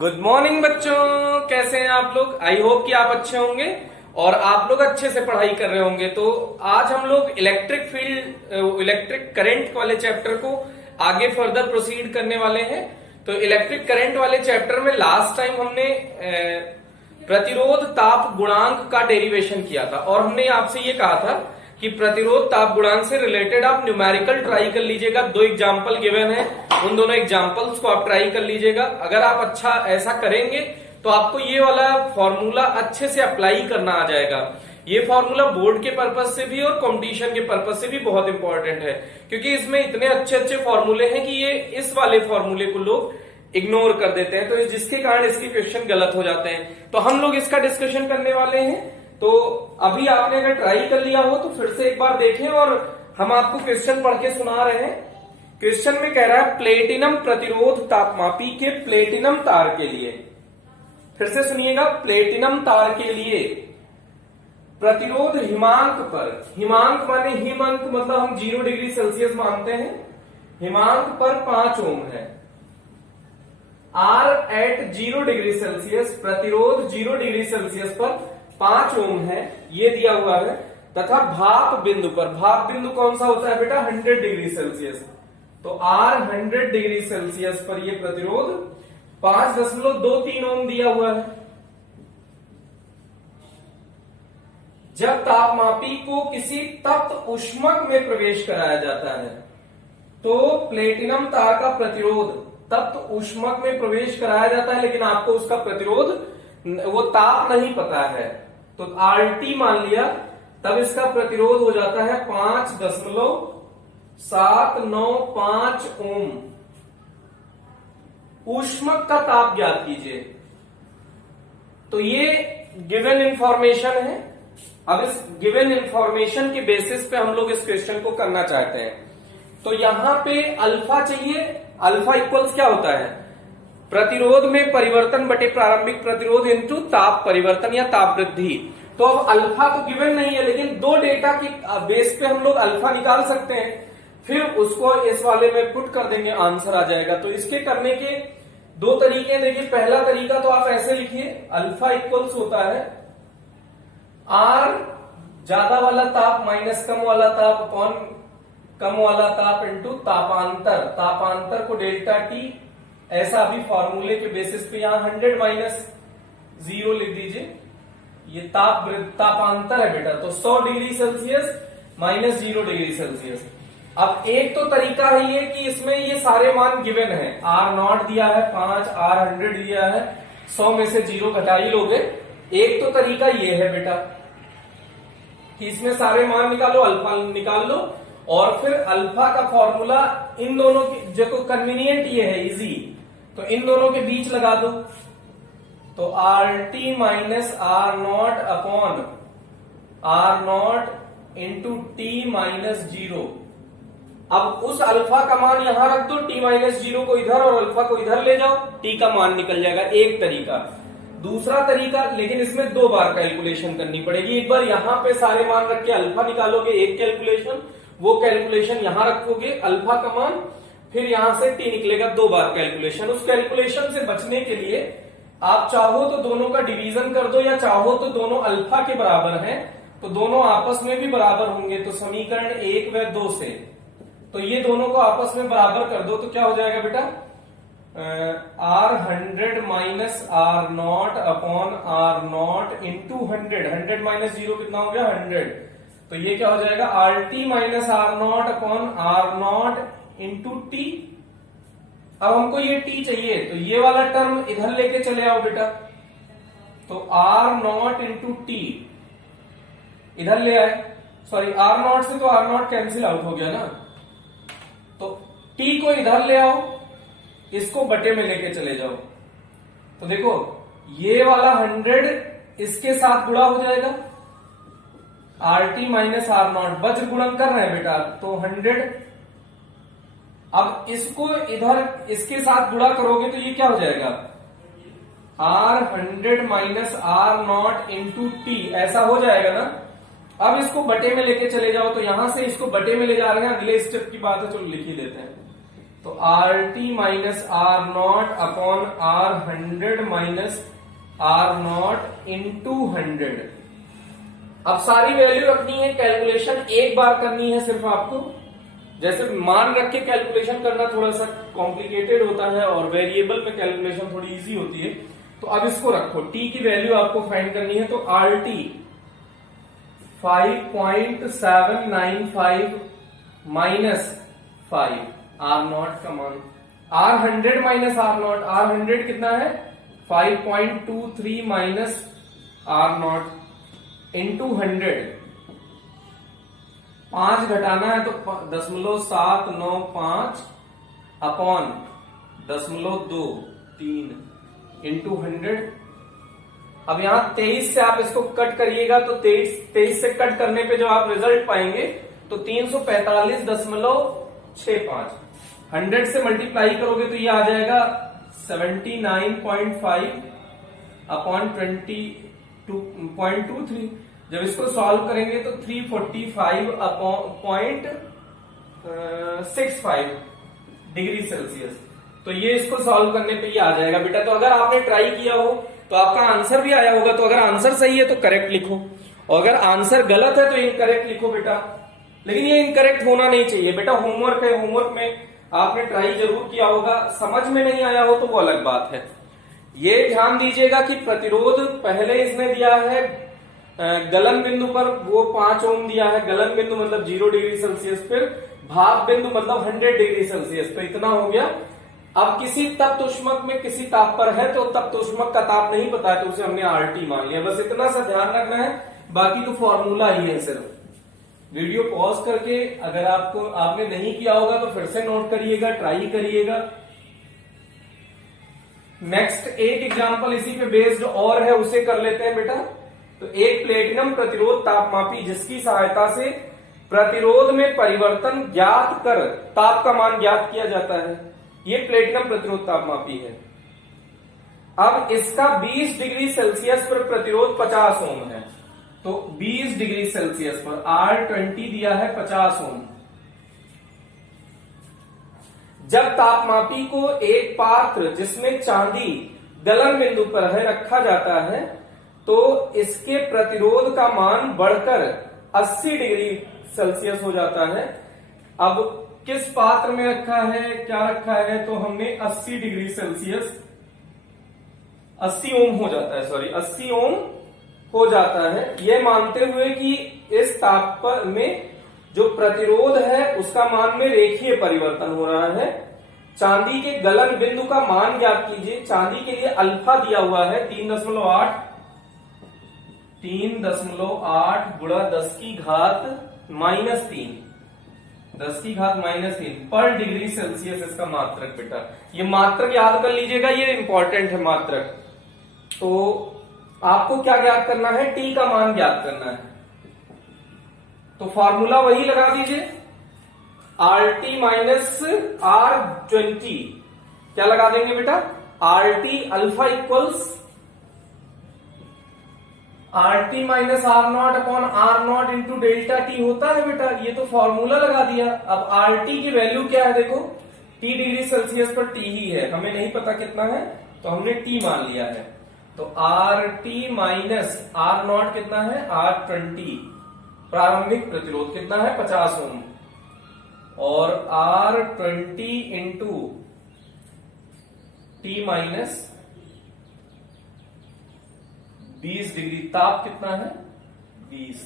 Good morning बच्चों, कैसे हैं आप लोग। आई होप कि आप अच्छे होंगे और आप लोग अच्छे से पढ़ाई कर रहे होंगे। तो आज हम लोग इलेक्ट्रिक करंट वाले चैप्टर को आगे फर्दर प्रोसीड करने वाले हैं। तो इलेक्ट्रिक करंट वाले चैप्टर में लास्ट टाइम हमने प्रतिरोध ताप गुणांक का डेरिवेशन किया था और हमने आपसे ये कहा था कि प्रतिरोध ताप गुणांक से रिलेटेड आप न्यूमेरिकल ट्राई कर लीजिएगा। दो एग्जाम्पल गिवन है, उन दोनों एग्जाम्पल्स को आप ट्राई कर लीजिएगा। अगर आप अच्छा ऐसा करेंगे तो आपको ये वाला फॉर्मूला अच्छे से अप्लाई करना आ जाएगा। ये फॉर्मूला बोर्ड के पर्पज से भी और कंपटीशन के पर्पज से भी बहुत इंपॉर्टेंट है, क्योंकि इसमें इतने अच्छे अच्छे फॉर्मूले हैं कि ये इस वाले फॉर्मूले को लोग इग्नोर कर देते हैं, तो जिसके कारण इसके क्वेश्चन गलत हो जाते हैं। तो हम लोग इसका डिस्कशन करने वाले हैं। तो अभी आपने अगर ट्राई कर लिया हो तो फिर से एक बार देखें और हम आपको क्वेश्चन पढ़ के सुना रहे हैं। क्वेश्चन में कह रहा है प्लेटिनम प्रतिरोध तापमापी के प्लेटिनम तार के लिए, फिर से सुनिएगा, प्लेटिनम तार के लिए प्रतिरोध हिमांक पर, हिमांक माने हिम अंक मतलब हम 0 डिग्री सेल्सियस मानते हैं, हिमांक पर 5 ओम है। R एट 0 डिग्री सेल्सियस, प्रतिरोध 0 डिग्री सेल्सियस पर 5 ओम है, ये दिया हुआ है। तथा भाप बिंदु पर, भाप बिंदु कौन सा होता है बेटा, 100 डिग्री सेल्सियस। तो R 100 डिग्री सेल्सियस पर ये प्रतिरोध 5.23 ओम दिया हुआ है। जब तापमापी को किसी तप्त ऊष्मक में प्रवेश कराया जाता है तो प्लेटिनम तार का प्रतिरोध तप्त ऊष्मक में प्रवेश कराया जाता है, लेकिन आपको उसका प्रतिरोध वो ताप नहीं पता है, तो RT मान लिया, तब इसका प्रतिरोध हो जाता है 5.795 ओम। ऊष्मक का ताप ज्ञात कीजिए। तो ये गिवन इंफॉर्मेशन है। अब इस गिवन इंफॉर्मेशन के बेसिस पे हम लोग इस क्वेश्चन को करना चाहते हैं। तो यहां पे अल्फा चाहिए। अल्फा इक्वल्स क्या होता है, प्रतिरोध में परिवर्तन बटे प्रारंभिक प्रतिरोध इंटू ताप परिवर्तन या ताप वृद्धि। तो अब अल्फा तो गिवन नहीं है, लेकिन दो डेटा के बेस पे हम लोग अल्फा निकाल सकते हैं, फिर उसको इस वाले में पुट कर देंगे, आंसर आ जाएगा। तो इसके करने के दो तरीके। देखिए, पहला तरीका तो आप ऐसे लिखिए, अल्फा इक्वल्स होता है R ज्यादा वाला ताप माइनस कम वाला ताप अपॉन कम वाला ताप इंटू तापांतर, तापांतर को डेल्टा टी, ऐसा अभी फॉर्मूले के बेसिस पे यहां 100 माइनस 0 लिख दीजिए। ये तापांतर है बेटा, तो 100 degree Celsius minus 0 degree Celsius. अब एक तो तरीका है ये कि इसमें ये सारे मान गिवन है, R0 दिया है 5, R100 दिया है, 100 में से 0 घटा ही लोगे। एक तो तरीका ये है बेटा कि इसमें सारे मान निकालो, अल्फा निकाल लो और फिर अल्फा का फॉर्मूला इन दोनों की, जो कन्वीनियंट ये है, इजी, तो इन दोनों के बीच लगा दो। तो RT minus R0 upon R0 into T minus 0। अब उस अल्फा का मान यहां रख दो, टी माइनस 0 को इधर और अल्फा को इधर ले जाओ, टी का मान निकल जाएगा। एक तरीका। दूसरा तरीका, लेकिन इसमें 2 बार कैलकुलेशन करनी पड़ेगी। एक बार यहां पे सारे मान रख के अल्फा निकालोगे, एक कैलकुलेशन, वो कैलकुलेशन यहां रखोगे अल्फा का मान, फिर यहां से टी निकलेगा, 2 बार कैलकुलेशन। उस कैलकुलेशन से बचने के लिए आप चाहो तो दोनों का डिवीजन कर दो, या चाहो तो दोनों अल्फा के बराबर हैं तो दोनों आपस में भी बराबर होंगे। तो समीकरण 1 व 2 से तो ये दोनों को आपस में बराबर कर दो, तो क्या हो जाएगा बेटा, R100 minus R0 upon R0 into 100, 100 minus 0 कितना हो गया, 100। तो ये क्या हो जाएगा, RT minus R0 upon R0 into T. अब हमको ये टी चाहिए, तो ये वाला टर्म इधर लेके चले आओ बेटा। तो R0 इंटू टी इधर ले आए, सॉरी R0 से तो R0 कैंसिल आउट हो गया ना, तो टी को इधर ले आओ, इसको बटे में लेके चले जाओ। तो देखो, ये वाला 100 इसके साथ गुणा हो जाएगा, RT माइनस R0 वज्र गुणन कर रहे हैं बेटा, तो 100। अब इसको इधर इसके साथ गुणा करोगे तो ये क्या हो जाएगा, R100 minus R0 into T, ऐसा हो जाएगा ना। अब इसको बटे में लेके चले जाओ, तो यहां से इसको बटे में ले जा रहे हैं, अगले स्टेप की बात है, चलो लिख ही देते हैं। तो R T minus R naught upon R 100 minus R naught into 100। अब सारी वैल्यू रखनी है, कैलकुलेशन एक बार करनी है सिर्फ आपको। जैसे मान रख के कैलकुलेशन करना थोड़ा सा कॉम्प्लिकेटेड होता है और वेरिएबल में कैलकुलेशन थोड़ी इजी होती है। तो अब इसको रखो, टी की वैल्यू आपको फाइंड करनी है। तो R T 5.795 minus 5 R naught का मान, R 100 minus R naught, R 100 कितना है 5.23 माइनस आर नॉट इंटू 100। 5 घटाना है तो 0.795 अपॉन 0.23 इंटू 100। अब यहां 23 से आप इसको कट करिएगा तो 23 से कट करने पे जो आप रिजल्ट पाएंगे तो 345.65। 100 से मल्टीप्लाई करोगे तो ये आ जाएगा 79.5 अपॉन 22.23। जब इसको सॉल्व करेंगे तो 345.65 डिग्री सेल्सियस। तो ये इसको सॉल्व करने पे ये आ जाएगा बेटा। तो अगर आपने ट्राई किया हो तो आपका आंसर भी आया होगा। तो अगर आंसर सही है तो करेक्ट लिखो, और अगर आंसर गलत है तो इनकरेक्ट लिखो बेटा। लेकिन ये इनकरेक्ट होना नहीं चाहिए बेटा। होमवर्क है, होमवर्क में आपने ट्राई जरूर किया होगा, समझ में नहीं आया हो तो वो अलग बात है। ये ध्यान दीजिएगा कि प्रतिरोध पहले इसने दिया है गलन बिंदु पर, वो 5 ओम दिया है। गलन बिंदु मतलब 0 डिग्री सेल्सियस, फिर भाप बिंदु मतलब 100 डिग्री सेल्सियस। तो इतना हो गया। अब किसी तप्त ऊष्मक में किसी ताप पर है तो तप्त ऊष्मक का ताप नहीं पता है तो उसे हमने आरटी मान लिया। बस इतना सा ध्यान रखना है, बाकी तो फॉर्मूला ही है सिर्फ। वीडियो पॉज करके अगर आपने नहीं किया होगा तो फिर से नोट करिएगा, ट्राई करिएगा। नेक्स्ट एक एग्जांपल इसी पे बेस्ड और है, उसे कर लेते हैं बेटा। तो एक प्लेटिनम प्रतिरोध तापमापी जिसकी सहायता से प्रतिरोध में परिवर्तन ज्ञात कर ताप का मान ज्ञात किया जाता है, ये प्लेटिनम प्रतिरोध तापमापी है। अब इसका 20 डिग्री सेल्सियस पर प्रतिरोध 50 ओम है। तो 20 डिग्री सेल्सियस पर R20 दिया है 50 ओम। जब तापमापी को एक पात्र जिसमें चांदी गलन बिंदु पर है रखा जाता है तो इसके प्रतिरोध का मान बढ़कर 80 डिग्री सेल्सियस हो जाता है। अब किस पात्र में रखा है, क्या रखा है, तो हमने 80 डिग्री सेल्सियस 80 ओम हो जाता है, सॉरी 80 ओम हो जाता है। यह मानते हुए कि इस ताप में जो प्रतिरोध है उसका मान में रेखीय परिवर्तन हो रहा है। चांदी के गलन बिंदु का मान ज्ञात कीजिए। चांदी के लिए अल्फा दिया हुआ है 3.8 गुणा 10 की घात -3 पर डिग्री सेल्सियस इसका मात्रक बेटा। ये मात्रक याद कर लीजिएगा, ये इंपॉर्टेंट है मात्रक। तो आपको क्या ज्ञात करना है, टी का मान ज्ञात करना है। तो फॉर्मूला वही लगा दीजिए, RT माइनस R20। क्या लगा देंगे बेटा, RT alpha equals RT minus R0 upon R0 into delta T होता है बेटा। ये तो फॉर्मूला लगा दिया। अब RT की वैल्यू क्या है देखो, T डिग्री सेल्सियस पर T ही है, हमें नहीं पता कितना है तो हमने T मान लिया है। तो RT माइनस R0 कितना है, R20। प्रारंभिक प्रतिरोध कितना है 50 ओम, और R20 into T minus 20 degree. ताप कितना है 20।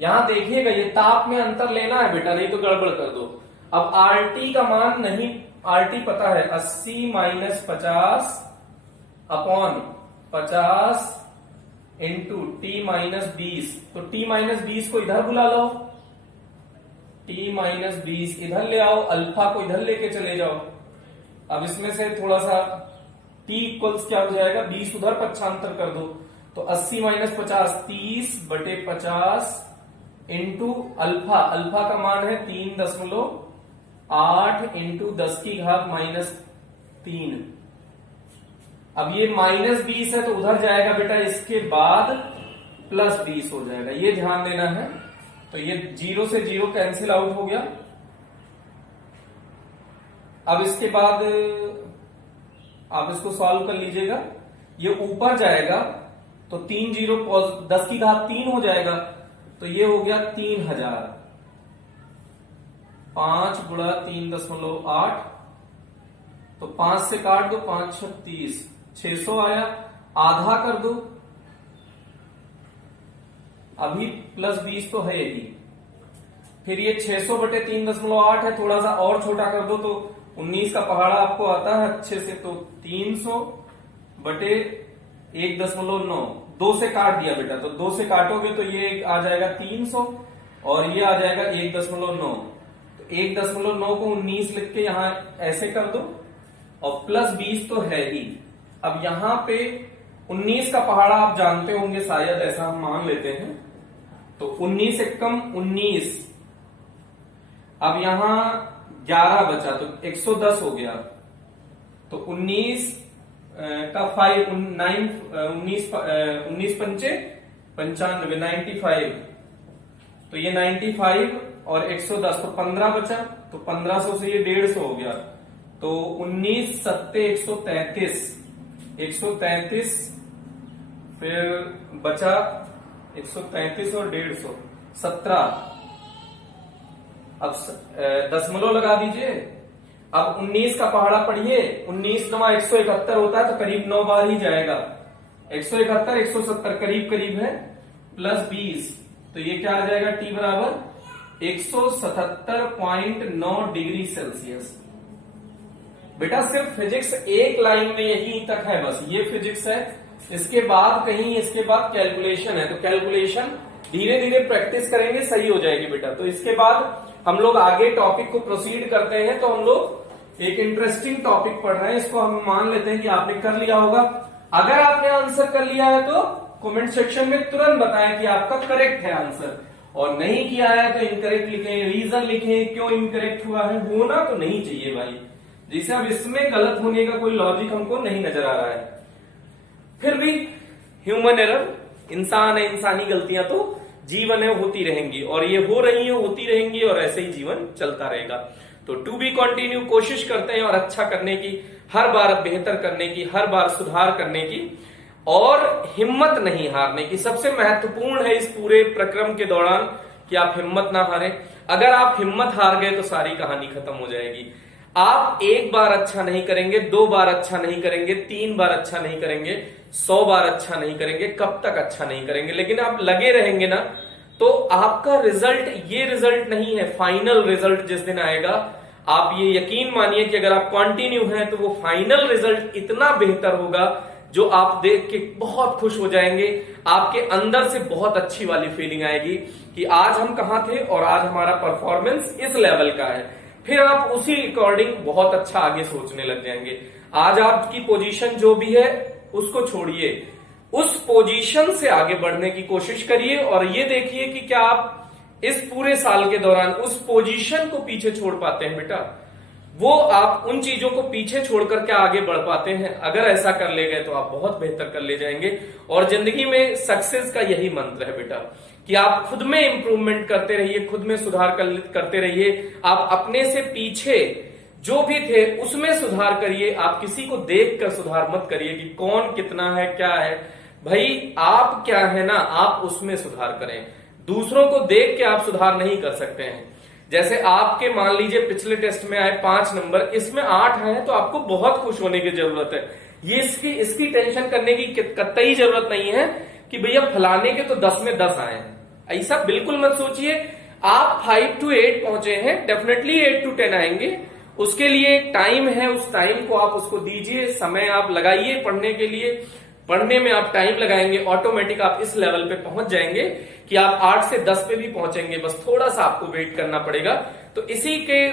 यहां देखिएगा ये ताप में अंतर लेना है बेटा, नहीं तो गड़बड़ कर दो। अब RT का मान नहीं, RT पता है 80 minus 50 upon 50 into T minus 20। तो T माइनस 20 को इधर बुला लो, T माइनस 20 इधर ले आओ, अल्फा को इधर लेके चले जाओ। अब इसमें से थोड़ा सा T इक्वल्स क्या हो जाएगा, 20 उधर पक्षांतर कर दो। तो 80 माइनस 50 30/50 इंटू अल्फा, अल्फा का मान है 3.8 इंटू 10 की घात -3। अब ये -20 है तो उधर जाएगा बेटा, इसके बाद +20 हो जाएगा, ये ध्यान देना है। तो ये 0 से 0 कैंसिल आउट हो गया। अब इसके बाद आप इसको सॉल्व कर लीजिएगा। ये ऊपर जाएगा तो 3 जीरो 10 की घात 3 हो जाएगा, तो ये हो गया 3000। 5 गुणा 3.8, तो 5 से काट दो, 5 36, 600 आया। आधा कर दो, अभी प्लस 20 तो है ही। फिर ये 600 बटे 3.8 है, थोड़ा सा और छोटा कर दो तो 19 का पहाड़ा आपको आता है अच्छे से, तो 300 बटे 1.9, 2 से काट दिया बेटा, तो 2 से काटोगे तो ये आ जाएगा 300 और ये आ जाएगा 1.9। तो 1.9 को 19 लिख के यहां ऐसे कर दो और प्लस 20 तो है ही। अब यहां पे 19 का पहाड़ा आप जानते होंगे शायद, ऐसा हम मान लेते हैं, तो 19 एकम 19। अब यहां 11 बचा तो 110 हो गया, तो 19 का 5 19 पंचे 95, 95, तो ये 95 और 110 तो 15 बचा, तो 1500 से ये 150 हो गया, तो 19 सत्ते 133, 133, फिर बचा 133 और 150, 17। अब दशमलव लगा दीजिए। अब 19 का पहाड़ा पढ़िए, 19 × 171 होता है, तो करीब 9 बार ही जाएगा। 171 170 करीब करीब है, प्लस 20, तो ये क्या आ जाएगा, टी बराबर 177.9 डिग्री सेल्सियस। बेटा सिर्फ फिजिक्स एक लाइन में यही तक है, बस ये फिजिक्स है। इसके बाद कहीं, इसके बाद कैलकुलेशन है, तो कैलकुलेशन धीरे धीरे प्रैक्टिस करेंगे, सही हो जाएगी बेटा। तो इसके बाद हम लोग आगे टॉपिक को प्रोसीड करते हैं। तो हम लोग एक इंटरेस्टिंग टॉपिक पढ़ रहे हैं, इसको हम मान लेते हैं कि आपने कर लिया होगा। अगर आपने आंसर कर लिया है तो कमेंट सेक्शन में तुरंत बताएं कि आपका करेक्ट है आंसर, और नहीं किया है तो इनकरेक्ट लिखें, रीजन लिखें क्यों इनकरेक्ट हुआ है। होना तो नहीं चाहिए भाई, जिसे अब इसमें गलत होने का कोई लॉजिक हमको नहीं नजर आ रहा है। फिर भी ह्यूमन एरर, इंसान है, इंसानी गलतियां तो जीवन है होती रहेंगी, और ये हो रही है, होती रहेंगी, और ऐसे ही जीवन चलता रहेगा। तो टू बी कंटिन्यू कोशिश करते हैं और अच्छा करने की, हर बार बेहतर करने की, हर बार सुधार करने की, और हिम्मत नहीं हारने की। सबसे महत्वपूर्ण है इस पूरे प्रक्रम के दौरान कि आप हिम्मत ना हारें। अगर आप हिम्मत हार गए तो सारी कहानी खत्म हो जाएगी। आप एक बार अच्छा नहीं करेंगे, 2 बार अच्छा नहीं करेंगे, 3 बार अच्छा नहीं करेंगे, 100 बार अच्छा नहीं करेंगे, कब तक अच्छा नहीं करेंगे। लेकिन आप लगे रहेंगे ना, तो आपका रिजल्ट ये रिजल्ट नहीं है, फाइनल रिजल्ट जिस दिन आएगा, आप ये यकीन मानिए कि अगर आप कंटिन्यू हैं तो वो फाइनल रिजल्ट इतना बेहतर होगा जो आप देख के बहुत खुश हो जाएंगे। आपके अंदर से बहुत अच्छी वाली फीलिंग आएगी कि आज हम कहां थे और आज हमारा परफॉर्मेंस इस लेवल का है। फिर आप उसी अकॉर्डिंग बहुत अच्छा आगे सोचने लग जाएंगे। आज आपकी पोजीशन जो भी है उसको छोड़िए, उस पोजीशन से आगे बढ़ने की कोशिश करिए, और ये देखिए कि क्या आप इस पूरे साल के दौरान उस पोजीशन को पीछे छोड़ पाते हैं बेटा। वो आप उन चीजों को पीछे छोड़कर क्या आगे बढ़ पाते हैं। अगर ऐसा कर ले गए तो आप बहुत बेहतर कर ले जाएंगे। और जिंदगी में सक्सेस का यही मंत्र है बेटा कि आप खुद में इंप्रूवमेंट करते रहिए, खुद में सुधार करते रहिए। आप अपने से पीछे जो भी थे उसमें सुधार करिए। आप किसी को देखकर सुधार मत करिए कि कौन कितना है, क्या है। भाई आप क्या है ना, आप उसमें सुधार करें। दूसरों को देख के आप सुधार नहीं कर सकते हैं। जैसे आपके मान लीजिए पिछले टेस्ट में आए 5 नंबर, इसमें 8 आए, तो आपको बहुत खुश होने की जरूरत है। ये इसकी टेंशन करने की कतई जरूरत नहीं है कि भैया फलाने के तो 10 में 10 आए हैं। ऐसा बिल्कुल मत सोचिए। आप 5 to 8 पहुंचे हैं, डेफिनेटली 8 to 10 आएंगे। उसके लिए एक टाइम है, उस टाइम को आप उसको दीजिए, समय आप लगाइए पढ़ने के लिए। पढ़ने में आप टाइम लगाएंगे, ऑटोमेटिक आप इस लेवल पे पहुंच जाएंगे कि आप 8 से 10 पे भी पहुंचेंगे। बस थोड़ा सा आपको वेट करना पड़ेगा। तो इसी के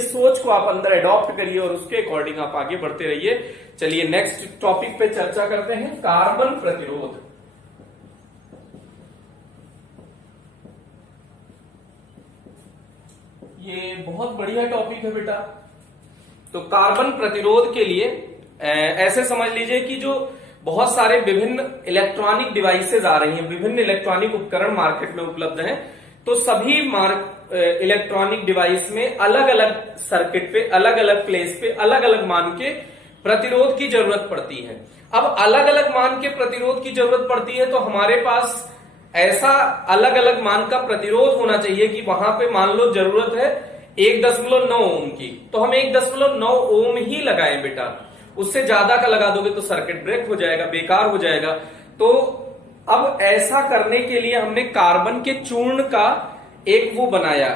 सोच को आप अंदर अडॉप्ट करिए और उसके अकॉर्डिंग आप आगे बढ़ते रहिए। चलिए नेक्स्ट टॉपिक पे चर्चा करते हैं, कार्बन प्रतिरोध। ये बहुत बढ़िया टॉपिक है बेटा। तो कार्बन प्रतिरोध के लिए ऐसे समझ लीजिए कि जो बहुत सारे विभिन्न इलेक्ट्रॉनिक डिवाइसेज आ रही हैं, विभिन्न इलेक्ट्रॉनिक उपकरण मार्केट में उपलब्ध हैं तो सभी इलेक्ट्रॉनिक डिवाइस में अलग अलग सर्किट पे, अलग अलग प्लेस पे, अलग अलग मान के प्रतिरोध की जरूरत पड़ती है। अब अलग अलग मान के प्रतिरोध की जरूरत पड़ती है तो हमारे पास ऐसा अलग अलग मान का प्रतिरोध होना चाहिए कि वहां पे मान लो जरूरत है 1.9 ओम की, तो हम 1.9 ओम ही लगाएं बेटा। उससे ज्यादा का लगा दोगे तो सर्किट ब्रेक हो जाएगा, बेकार हो जाएगा। तो अब ऐसा करने के लिए हमने कार्बन के चूर्ण का एक वो बनाया,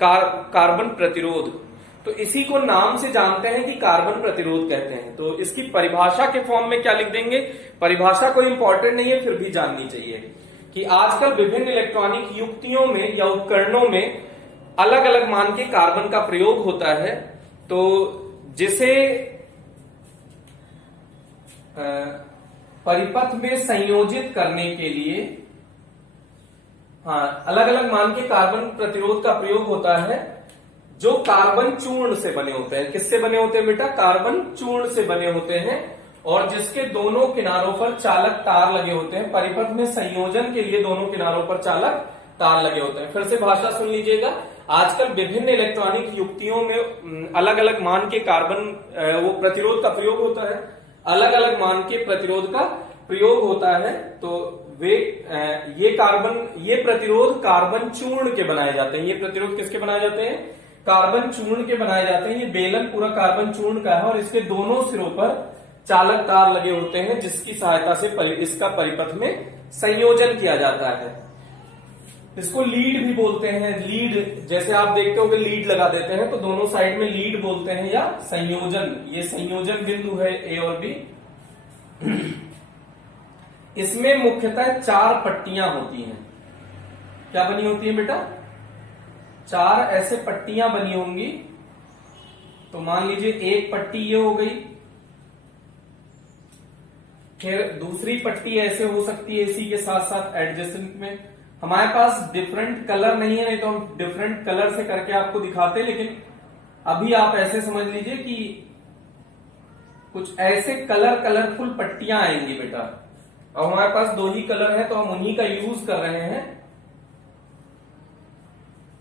कार्बन प्रतिरोध। तो इसी को नाम से जानते हैं कि कार्बन प्रतिरोध कहते हैं। तो इसकी परिभाषा के फॉर्म में क्या लिख देंगे, परिभाषा कोई इंपॉर्टेंट नहीं है, फिर भी जाननी चाहिए कि आजकल विभिन्न इलेक्ट्रॉनिक युक्तियों में या उपकरणों में अलग अलग मान के कार्बन का प्रयोग होता है। तो जिसे परिपथ में संयोजित करने के लिए, हाँ, अलग अलग मान के कार्बन प्रतिरोध का प्रयोग होता है जो कार्बन चूर्ण से बने होते हैं। किससे बने होते हैं बेटा, कार्बन चूर्ण से बने होते हैं, और जिसके दोनों किनारों पर चालक तार लगे होते हैं। परिपथ में संयोजन के लिए दोनों किनारों पर चालक तार लगे होते हैं। फिर से भाषा सुन लीजिएगा। आजकल विभिन्न इलेक्ट्रॉनिक युक्तियों में अलग अलग मान के कार्बन वो प्रतिरोध का प्रयोग होता है, अलग अलग मान के प्रतिरोध का प्रयोग होता है। तो वे ये प्रतिरोध कार्बन चूर्ण के बनाए जाते हैं। ये प्रतिरोध किसके बनाए जाते हैं, कार्बन चूर्ण के बनाए जाते हैं। ये बेलन पूरा कार्बन चूर्ण का है और इसके दोनों सिरों पर चालक तार लगे होते हैं, जिसकी सहायता से इसका परिपथ में संयोजन किया जाता है। इसको लीड भी बोलते हैं। लीड, जैसे आप देखते हो कि लीड लगा देते हैं तो दोनों साइड में लीड बोलते हैं, या संयोजन। ये संयोजन बिंदु है ए और बी। इसमें मुख्यतः 4 पट्टियां होती हैं। क्या बनी होती है बेटा, 4 ऐसे पट्टियां बनी होंगी। तो मान लीजिए एक पट्टी ये हो गई, फिर दूसरी पट्टी ऐसे हो सकती है इसी के साथ साथ एडजेसेंट में। हमारे पास डिफरेंट कलर नहीं है, नहीं तो हम डिफरेंट कलर से करके आपको दिखाते, लेकिन अभी आप ऐसे समझ लीजिए कि कुछ ऐसे कलरफुल पट्टियां आएंगी बेटा। अब हमारे पास 2 ही कलर है तो हम उन्हीं का यूज कर रहे हैं।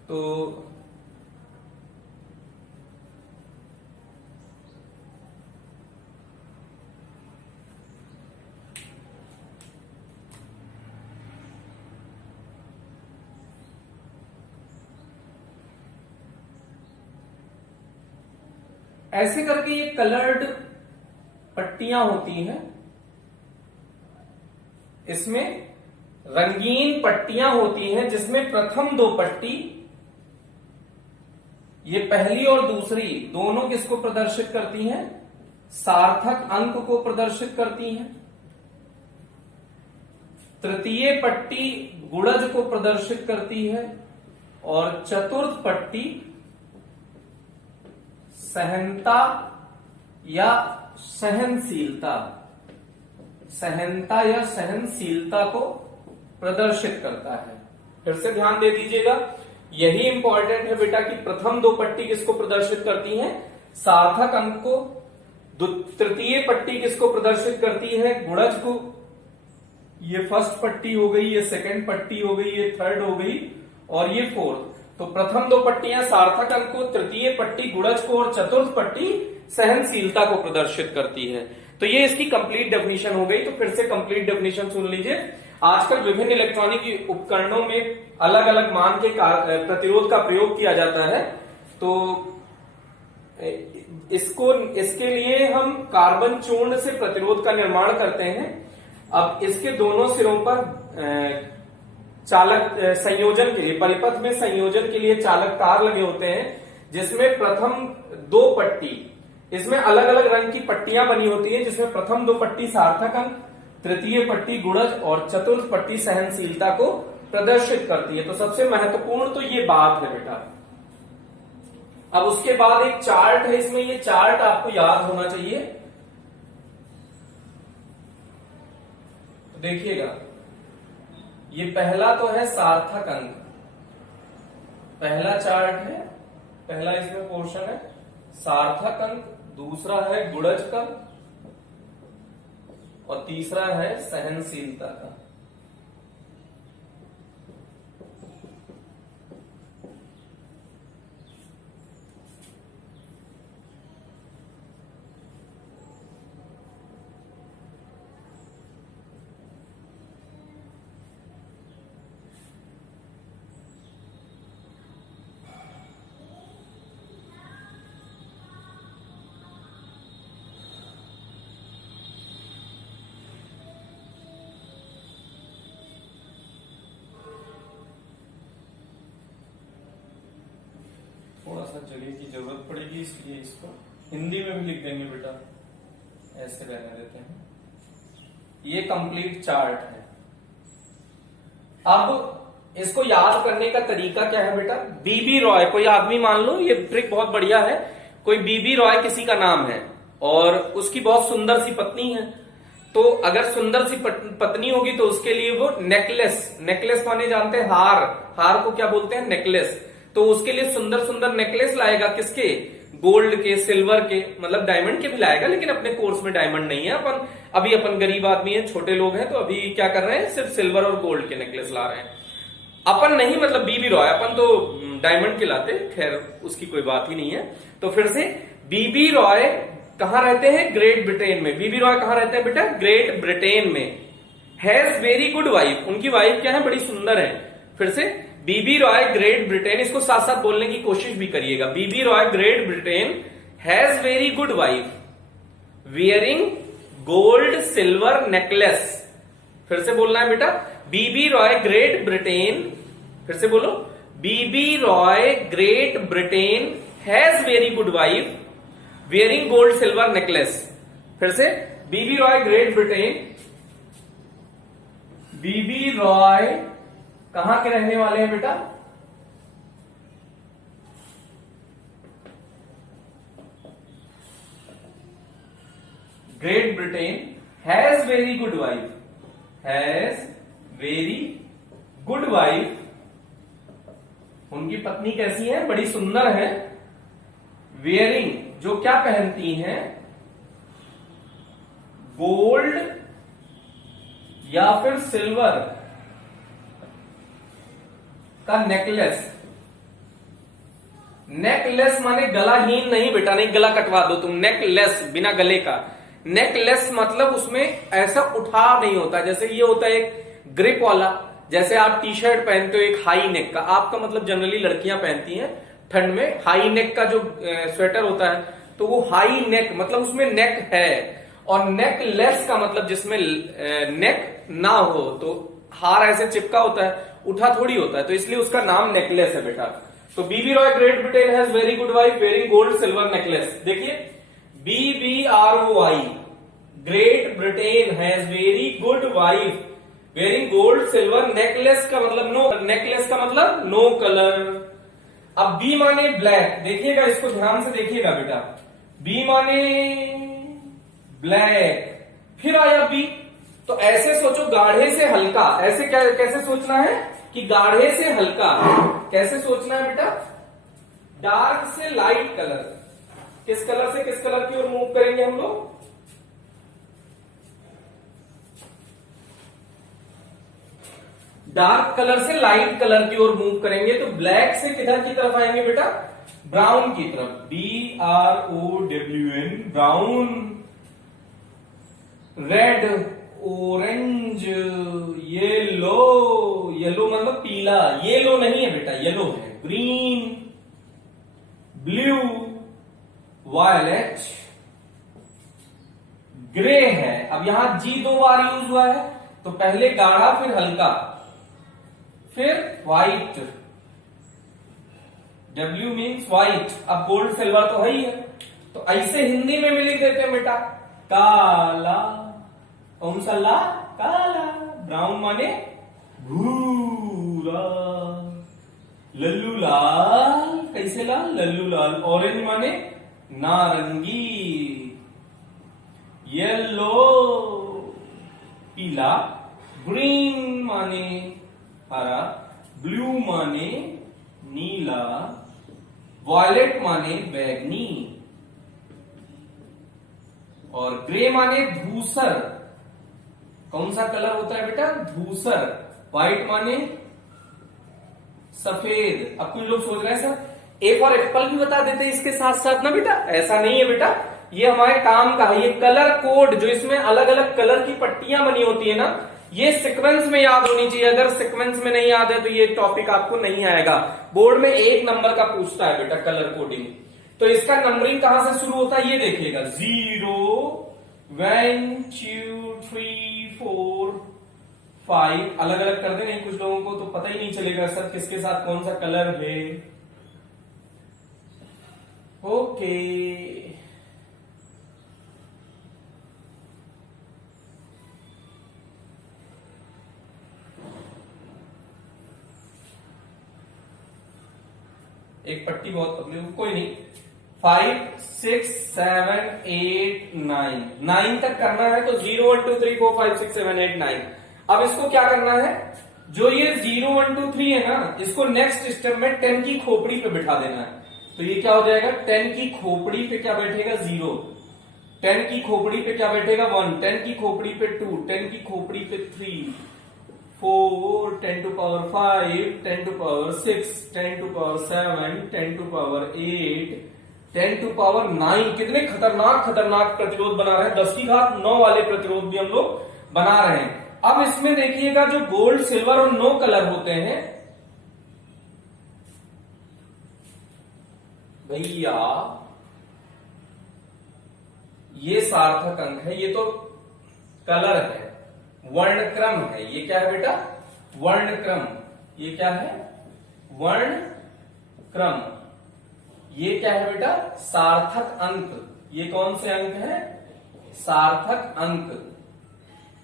तो ऐसे करके ये कलर्ड पट्टियां होती हैं। इसमें रंगीन पट्टियां होती हैं जिसमें प्रथम 2 पट्टी, ये पहली और दूसरी दोनों किसको प्रदर्शित करती हैं, सार्थक अंक को प्रदर्शित करती हैं। तृतीय पट्टी गुणज को प्रदर्शित करती है और चतुर्थ पट्टी सहनता या सहनशीलता, सहनता या सहनशीलता को प्रदर्शित करता है। फिर से ध्यान दे दीजिएगा, यही इंपॉर्टेंट है बेटा कि प्रथम 2 पट्टी किसको प्रदर्शित करती हैं, सार्थक अंक को। तृतीय पट्टी किसको प्रदर्शित करती है, गुणज को। ये फर्स्ट पट्टी हो गई, ये सेकंड पट्टी हो गई, ये थर्ड हो गई और ये फोर्थ। तो प्रथम 2 पट्टियां सार्थक अंक को, तृतीय पट्टी गुणज को और चतुर्थ पट्टी सहनशीलता को प्रदर्शित करती है। तो ये इसकी कंप्लीट डेफिनेशन हो गई। तो फिर से कंप्लीट डेफिनेशन सुन लीजिए। आजकल विभिन्न इलेक्ट्रॉनिक उपकरणों में अलग अलग मान के प्रतिरोध का प्रयोग किया जाता है। तो इसके लिए हम कार्बन चूर्ण से प्रतिरोध का निर्माण करते हैं। अब इसके दोनों सिरों पर चालक संयोजन के लिए, परिपथ में संयोजन के लिए चालक तार लगे होते हैं, जिसमें प्रथम 2 पट्टी, इसमें अलग अलग रंग की पट्टियां बनी होती हैं, जिसमें प्रथम 2 पट्टी सार्थक अंक, तृतीय पट्टी गुणज और चतुर्थ पट्टी सहनशीलता को प्रदर्शित करती है। तो सबसे महत्वपूर्ण तो ये बात है बेटा। अब उसके बाद एक चार्ट है, इसमें ये चार्ट आपको याद होना चाहिए। तो देखिएगा, ये पहला तो है सार्थक अंक, पहला चार्ट है, पहला इसमें पोर्शन है सार्थक अंक, दूसरा है गुणज का और तीसरा है सहनशीलता का। थोड़ा सा जगह की जरूरत पड़ेगी, इसलिए इसको हिंदी में भी लिख देंगे बेटा, ऐसे रहने देते हैं। ये कंप्लीट चार्ट है। अब इसको याद करने का तरीका क्या है बेटा? बीबी रॉय, कोई आदमी मान लो, ये ट्रिक बहुत बढ़िया है, कोई बीबी रॉय किसी का नाम है और उसकी बहुत सुंदर सी पत्नी है, तो अगर सुंदर सी पत्नी होगी तो उसके लिए वो नेकलेस, नेकलेस माने जानते हैं हार, हार को क्या बोलते हैं? नेकलेस। तो उसके लिए सुंदर सुंदर नेकलेस लाएगा, किसके? गोल्ड के, सिल्वर के, मतलब डायमंड के भी लाएगा, लेकिन अपने कोर्स में डायमंड नहीं है, अपन गरीब आदमी है, छोटे लोग हैं, तो अभी क्या कर रहे हैं, सिर्फ सिल्वर और गोल्ड के नेकलेस ला रहे हैं। अपन नहीं, मतलब बीबी रॉय, अपन तो डायमंड के लाते, खैर उसकी कोई बात ही नहीं है। तो फिर से बीबी रॉय कहां रहते हैं? ग्रेट ब्रिटेन में। बीबी रॉय कहां रहते हैं बेटा? ग्रेट ब्रिटेन में। हैज वेरी गुड वाइफ, उनकी वाइफ क्या है? बड़ी सुंदर है। फिर से बीबी रॉय ग्रेट ब्रिटेन, इसको साथ साथ बोलने की कोशिश भी करिएगा। B B Roy great Britain has very good wife wearing gold silver necklace. फिर से बोलना है बेटा, बीबी रॉय ग्रेट ब्रिटेन, फिर से बोलो, B B Roy great Britain has very good wife wearing gold silver necklace. फिर से B B Roy great Britain, B B Roy कहां के रहने वाले हैं बेटा? Great Britain has very good wife, has very good wife, उनकी पत्नी कैसी है? बड़ी सुंदर है। वेयरिंग, जो क्या पहनती हैं? गोल्ड या फिर सिल्वर का नेकलेस। नेकलेस माने गलाहीन नहीं बेटा, नहीं गला कटवा दो तुम, नेकलेस बिना गले का। नेकलेस मतलब उसमें ऐसा उठा नहीं होता, जैसे ये होता है एक ग्रिप वाला, जैसे आप टी शर्ट पहनते हो एक हाई नेक का, आपका मतलब जनरली लड़कियां पहनती हैं ठंड में हाई नेक का जो स्वेटर होता है, तो वो हाई नेक मतलब उसमें नेक है। और नेकलेस का मतलब जिसमें नेक ना हो, तो हार ऐसे चिपका होता है, उठा थोड़ी होता है, तो इसलिए उसका नाम नेकलेस है बेटा। तो B B Roy great Britain has very good wife wearing gold silver necklace. देखिए BBROY great Britain has very good wife wearing gold silver necklace का मतलब नो, नेकलेस का मतलब नो कलर। अब बी माने ब्लैक, देखिएगा इसको ध्यान से देखिएगा बेटा, बी माने ब्लैक, फिर आया बी, तो ऐसे सोचो गाढ़े से हल्का, ऐसे कैसे सोचना है कि गाढ़े से हल्का, कैसे सोचना है बेटा? डार्क से लाइट कलर, किस कलर से किस कलर की ओर मूव करेंगे हम लोग? डार्क कलर से लाइट कलर की ओर मूव करेंगे, तो ब्लैक से किधर की तरफ आएंगे बेटा? ब्राउन की तरफ, BROWN, brown. Red, orange, yellow, yellow मतलब पीला, येलो नहीं है बेटा, येलो है। ग्रीन, ब्लू, वायलेट, ग्रे है। अब यहां जी 2 बार यूज हुआ है, तो पहले गाढ़ा फिर हल्का, फिर व्हाइट, W मीन्स व्हाइट। अब गोल्ड सिल्वर तो है ही है, तो ऐसे हिंदी में भी लिख देते हैं बेटा, काला, कौन सा ला? काला। ब्राउन माने भूरा, लल्लू लाल, कैसे लाल? लल्लू लाल। ऑरेंज माने नारंगी, येलो पीला, ग्रीन माने हरा, ब्लू माने नीला, वॉयलेट माने बैगनी, और ग्रे माने धूसर। कौन सा कलर होता है बेटा? धूसर। व्हाइट माने सफेद। अब कुछ लोग सोच रहे हैं सर ए फॉर एप्पल भी बता देते हैं इसके साथ साथ ना बेटा, ऐसा नहीं है बेटा, ये हमारे काम का है। ये कलर कोड जो इसमें अलग अलग कलर की पट्टियां बनी होती है ना, ये सीक्वेंस में याद होनी चाहिए। अगर सीक्वेंस में नहीं याद है तो ये टॉपिक आपको नहीं आएगा। बोर्ड में 1 नंबर का पूछता है बेटा कलर कोडिंग। तो इसका नंबरिंग कहां से शुरू होता है ये देखिएगा, 0 1 2 3 4 5। अलग अलग कर दे, नहीं कुछ लोगों को तो पता ही नहीं चलेगा सर किसके साथ कौन सा कलर है। ओके, एक पट्टी बहुत पतली, कोई नहीं। 5 6 7 8 9 9 तक करना है तो 0 1 2 3 4 5 6 7 8 9। अब इसको क्या करना है, जो ये 0 1 2 3 है ना, इसको नेक्स्ट स्टेप में 10 की खोपड़ी पे बिठा देना है। तो ये क्या हो जाएगा, 10 की खोपड़ी पे क्या बैठेगा 0, 10 की खोपड़ी पे क्या बैठेगा 1, 10 की खोपड़ी पे 2, 10 की खोपड़ी पे 3 4, 10 to power 5, 10 to power 6, 10 to power 7, 10 to power 8, 10 to power 9। कितने खतरनाक खतरनाक प्रतिरोध बना रहे हैं, 10 की घात 9 वाले प्रतिरोध भी हम लोग बना रहे हैं। अब इसमें देखिएगा जो गोल्ड सिल्वर और नो कलर होते हैं भैया, ये सार्थक अंक है, ये तो कलर है, वर्णक्रम है। ये क्या है बेटा, वर्णक्रम। ये क्या है, वर्णक्रम। ये क्या है बेटा, सार्थक अंक। ये कौन से अंक है, सार्थक अंक।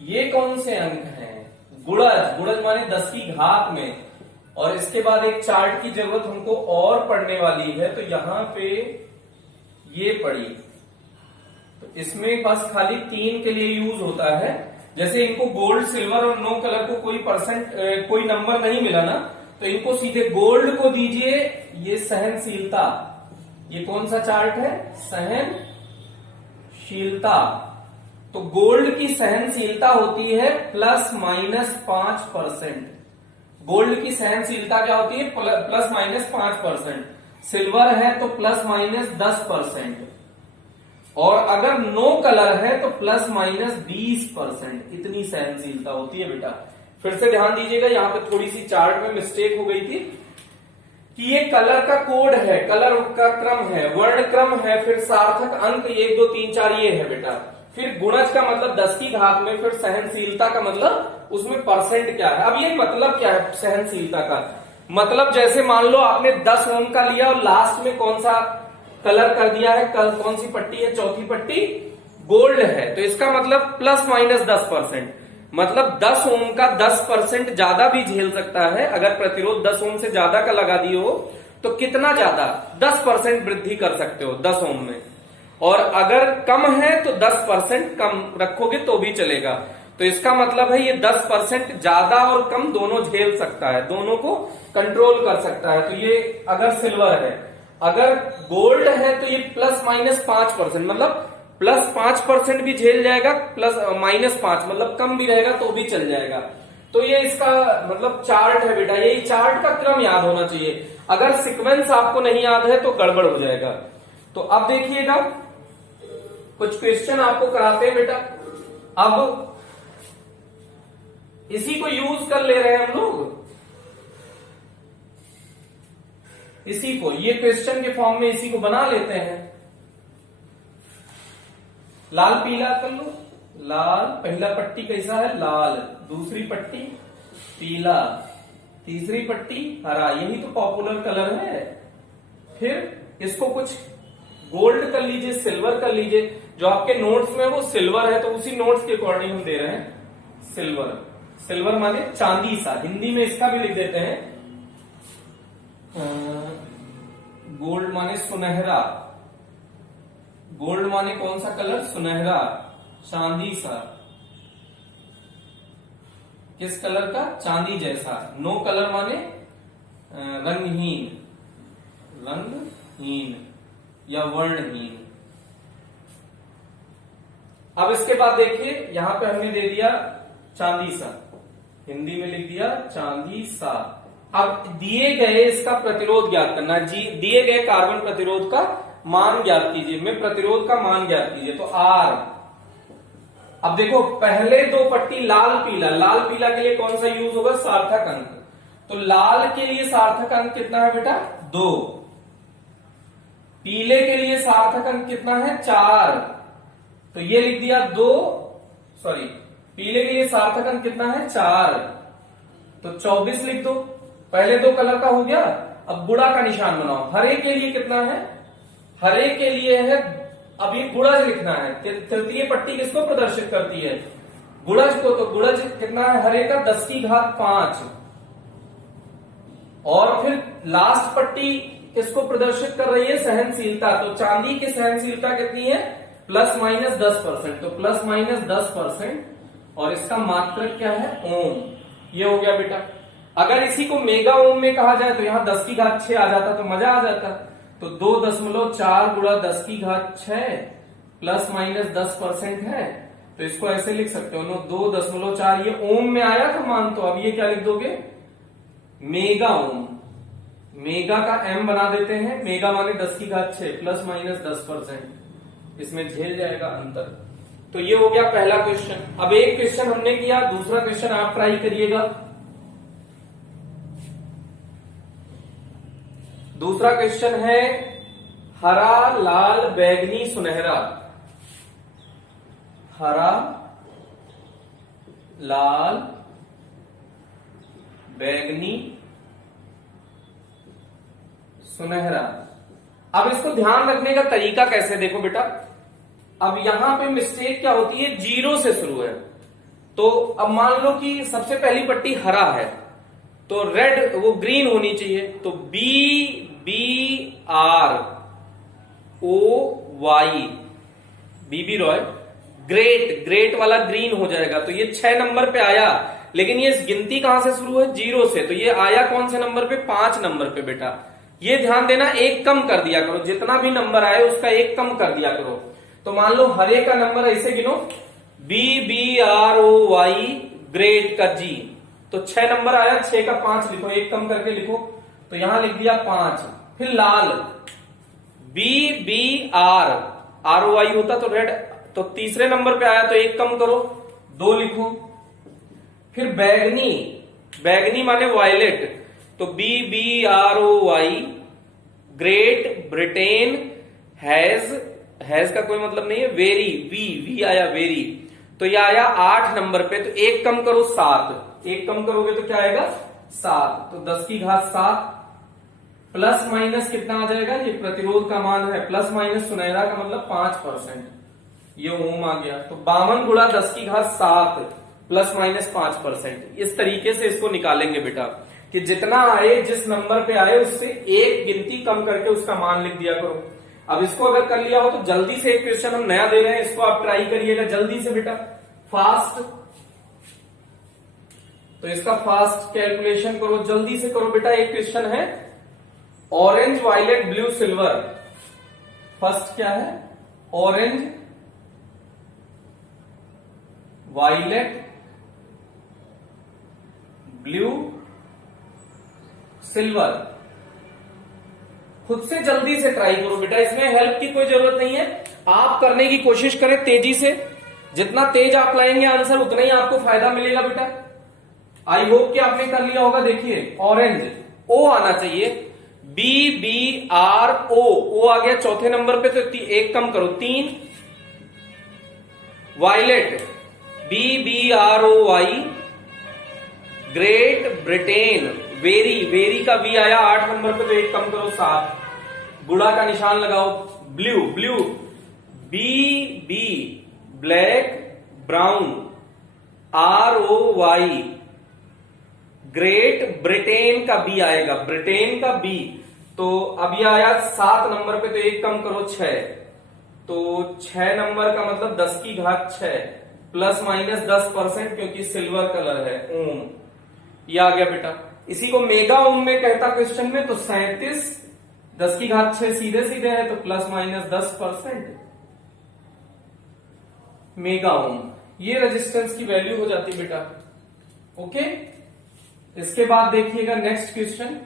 ये कौन से अंक हैं, गुणज। गुणज माने 10 की घात में। और इसके बाद एक चार्ट की जरूरत हमको और पढ़ने वाली है, तो यहां पे ये पढ़ी, तो इसमें बस खाली 3 के लिए यूज होता है। जैसे इनको गोल्ड सिल्वर और नो कलर को कोई नंबर नहीं मिला ना, तो इनको सीधे गोल्ड को दीजिए ये सहनशीलता। ये कौन सा चार्ट है, सहनशीलता। तो गोल्ड की सहनशीलता होती है ±5%। गोल्ड की सहनशीलता क्या होती है, ±5%। सिल्वर है तो ±10%। और अगर नो कलर है तो ±20%। इतनी सहनशीलता होती है बेटा। फिर से ध्यान दीजिएगा, यहां पे थोड़ी सी चार्ट में मिस्टेक हो गई थी कि ये कलर का कोड है, कलर का क्रम है, वर्ण क्रम है, फिर सार्थक अंक 1 2 3 4 ये है बेटा। फिर गुणज का मतलब 10 की घात में, फिर सहनशीलता का मतलब उसमें परसेंट क्या है। अब ये मतलब क्या है सहनशीलता का, मतलब जैसे मान लो आपने 10 ओम का लिया और लास्ट में कौन सा कलर कर दिया है, कौन सी पट्टी है, चौथी पट्टी गोल्ड है, तो इसका मतलब ±10%। मतलब 10 ओम का 10% ज्यादा भी झेल सकता है। अगर प्रतिरोध 10 ओम से ज्यादा का लगा दिए हो तो कितना ज्यादा, 10% वृद्धि कर सकते हो 10 ओम में। और अगर कम है तो 10% कम रखोगे तो भी चलेगा। तो इसका मतलब है ये 10% ज्यादा और कम दोनों झेल सकता है, दोनों को कंट्रोल कर सकता है। तो ये अगर सिल्वर है, अगर गोल्ड है तो ये ±5%, मतलब +5% भी झेल जाएगा, ±5 मतलब कम भी रहेगा तो भी चल जाएगा। तो ये इसका मतलब चार्ट है बेटा। ये चार्ट का क्रम याद होना चाहिए, अगर सीक्वेंस आपको नहीं याद है तो गड़बड़ हो जाएगा। तो अब देखिएगा कुछ क्वेश्चन आपको कराते हैं बेटा। अब इसी को यूज कर ले रहे हैं हम लोग, इसी को, ये क्वेश्चन के फॉर्म में इसी को बना लेते हैं। लाल पीला कर लो, लाल पहला पट्टी कैसा है, लाल, दूसरी पट्टी पीला, तीसरी पट्टी हरा, यही तो पॉपुलर कलर है। फिर इसको कुछ गोल्ड कर लीजिए, सिल्वर कर लीजिए। जो आपके नोट्स में वो सिल्वर है तो उसी नोट्स के अकॉर्डिंग हम दे रहे हैं सिल्वर। सिल्वर माने चांदी सा, हिंदी में इसका भी लिख देते हैं गोल्ड माने सुनहरा। गोल्ड माने कौन सा कलर, सुनहरा, चांदी सा। किस कलर का, चांदी जैसा। नो कलर माने रंगहीन, रंगहीन या वर्णहीन। अब इसके बाद देखिए यहां पे हमने दे दिया चांदी सा, हिंदी में लिख दिया चांदी सा। अब दिए गए इसका प्रतिरोध ज्ञात करना है जी, दिए गए कार्बन प्रतिरोध का मान ज्ञात कीजिए, में प्रतिरोध का मान ज्ञात कीजिए। तो R, अब देखो पहले दो पट्टी लाल पीला, लाल पीला के लिए कौन सा यूज होगा, सार्थक अंक। तो लाल के लिए सार्थक अंक कितना है बेटा, 2। पीले के लिए सार्थक अंक कितना है, 4। तो ये लिख दिया 2, सॉरी पीले के लिए सार्थक अंक कितना है, 4। तो 24 लिख दो। पहले दो कलर का हो गया। अब गुणा का निशान बनाओ। हरे के लिए कितना है, हरे के लिए है, अभी गुणज लिखना है। तृतीय पट्टी किसको प्रदर्शित करती है? गुणज को। तो गुणज कितना है हरे का? 10 की घात 5। और फिर लास्ट पट्टी किसको प्रदर्शित कर रही है? सहनशीलता। तो चांदी की सहनशीलता कितनी है? ±10%। तो ±10%। और इसका मात्रक क्या है? ओम। ये हो गया बेटा। अगर इसी को मेगा ओम में कहा जाए तो यहां 10 की घात 6 आ जाता तो मजा आ जाता। तो 2.4 गुणा 10 की घात 6 ±10% है। तो इसको ऐसे लिख सकते हो 2.4। ये ओम में आया था मान, तो अब ये क्या लिख दोगे? Mega ohm. मेगा का एम बना देते हैं। मेगा माने 10 की घात 6 ±10%। इसमें झेल जाएगा अंतर। तो ये हो गया पहला क्वेश्चन। अब एक क्वेश्चन हमने किया, दूसरा क्वेश्चन आप ट्राई करिएगा। दूसरा क्वेश्चन है हरा, लाल, बैगनी, सुनहरा। हरा, लाल, बैगनी, सुनहरा। अब इसको ध्यान रखने का तरीका कैसे? देखो बेटा, अब यहां पे मिस्टेक क्या होती है? 0 से शुरू है। तो अब मान लो कि सबसे पहली पट्टी हरा है, तो रेड वो ग्रीन होनी चाहिए। तो BBROY, बीबी रॉय। ग्रेट वाला ग्रीन हो जाएगा। तो ये 6 नंबर पे आया, लेकिन ये गिनती कहां से शुरू है? 0 से। तो ये आया कौन से नंबर पे? 5 नंबर पे बेटा। ये ध्यान देना, एक कम कर दिया करो। जितना भी नंबर आए उसका एक कम कर दिया करो। तो मान लो हरे का नंबर ऐसे गिनो, BBROY, ग्रेट का G। तो 6 नंबर आया, 6 का 5 लिखो, एक कम करके लिखो। तो यहां लिख दिया 5। फिर लाल, BBROY होता तो रेड। तो तीसरे नंबर पे आया, तो एक कम करो, 2 लिखो। फिर बैगनी, बैगनी माने वायलेट। तो BBROY, ग्रेट ब्रिटेन हैज का कोई मतलब नहीं है, वेरी, वी आया वेरी। तो यह आया 8 नंबर पे। तो एक कम करो, 7। एक कम करोगे तो क्या आएगा? 7। तो 10 की घात 7 प्लस माइनस कितना आ जाएगा? ये प्रतिरोध का मान है। प्लस माइनस सुनहरा का मतलब 5%। ये ओम आ गया। तो 52 गुणा 10 की घात 7 प्लस माइनस 5%। इस तरीके से इसको निकालेंगे बेटा, कि जितना आए, जिस नंबर पे आए उससे एक गिनती कम करके उसका मान लिख दिया करो। अब इसको अगर कर लिया हो तो जल्दी से एक क्वेश्चन हम नया दे रहे हैं, इसको आप ट्राई करिएगा जल्दी से बेटा, फास्ट। तो इसका फास्ट कैलकुलेशन करो, जल्दी से करो बेटा। एक क्वेश्चन है orange, violet, blue, silver. First क्या है? Orange, violet, blue, silver. खुद से जल्दी से ट्राई करो बेटा, इसमें हेल्प की कोई जरूरत नहीं है। आप करने की कोशिश करें तेजी से। जितना तेज आप लाएंगे आंसर, उतना ही आपको फायदा मिलेगा बेटा। आई होप कि आपने कर लिया होगा। देखिए ऑरेंज, ओ आना चाहिए, BBRO, ओ आ गया चौथे नंबर पे। तो एक कम करो, 3। Violet, BBROY, great Britain, very का वी आया 8 नंबर पे। तो एक कम करो, 7। गुणा का निशान लगाओ। Blue, BB, black, brown, ROY, great Britain का बी आएगा, ब्रिटेन का बी। तो अब ये आया 7 नंबर पे। तो एक कम करो, 6। तो 6 नंबर का मतलब 10 की घात 6 प्लस माइनस 10%, क्योंकि सिल्वर कलर है, ओम। ये आ गया बेटा। इसी को मेगा ओम में कहता क्वेश्चन में। तो 37, 10 की घात 6 सीधे सीधे है, तो प्लस माइनस 10% मेगा ओम। ये रेजिस्टेंस की वैल्यू हो जाती बेटा। ओके, इसके बाद देखिएगा नेक्स्ट क्वेश्चन।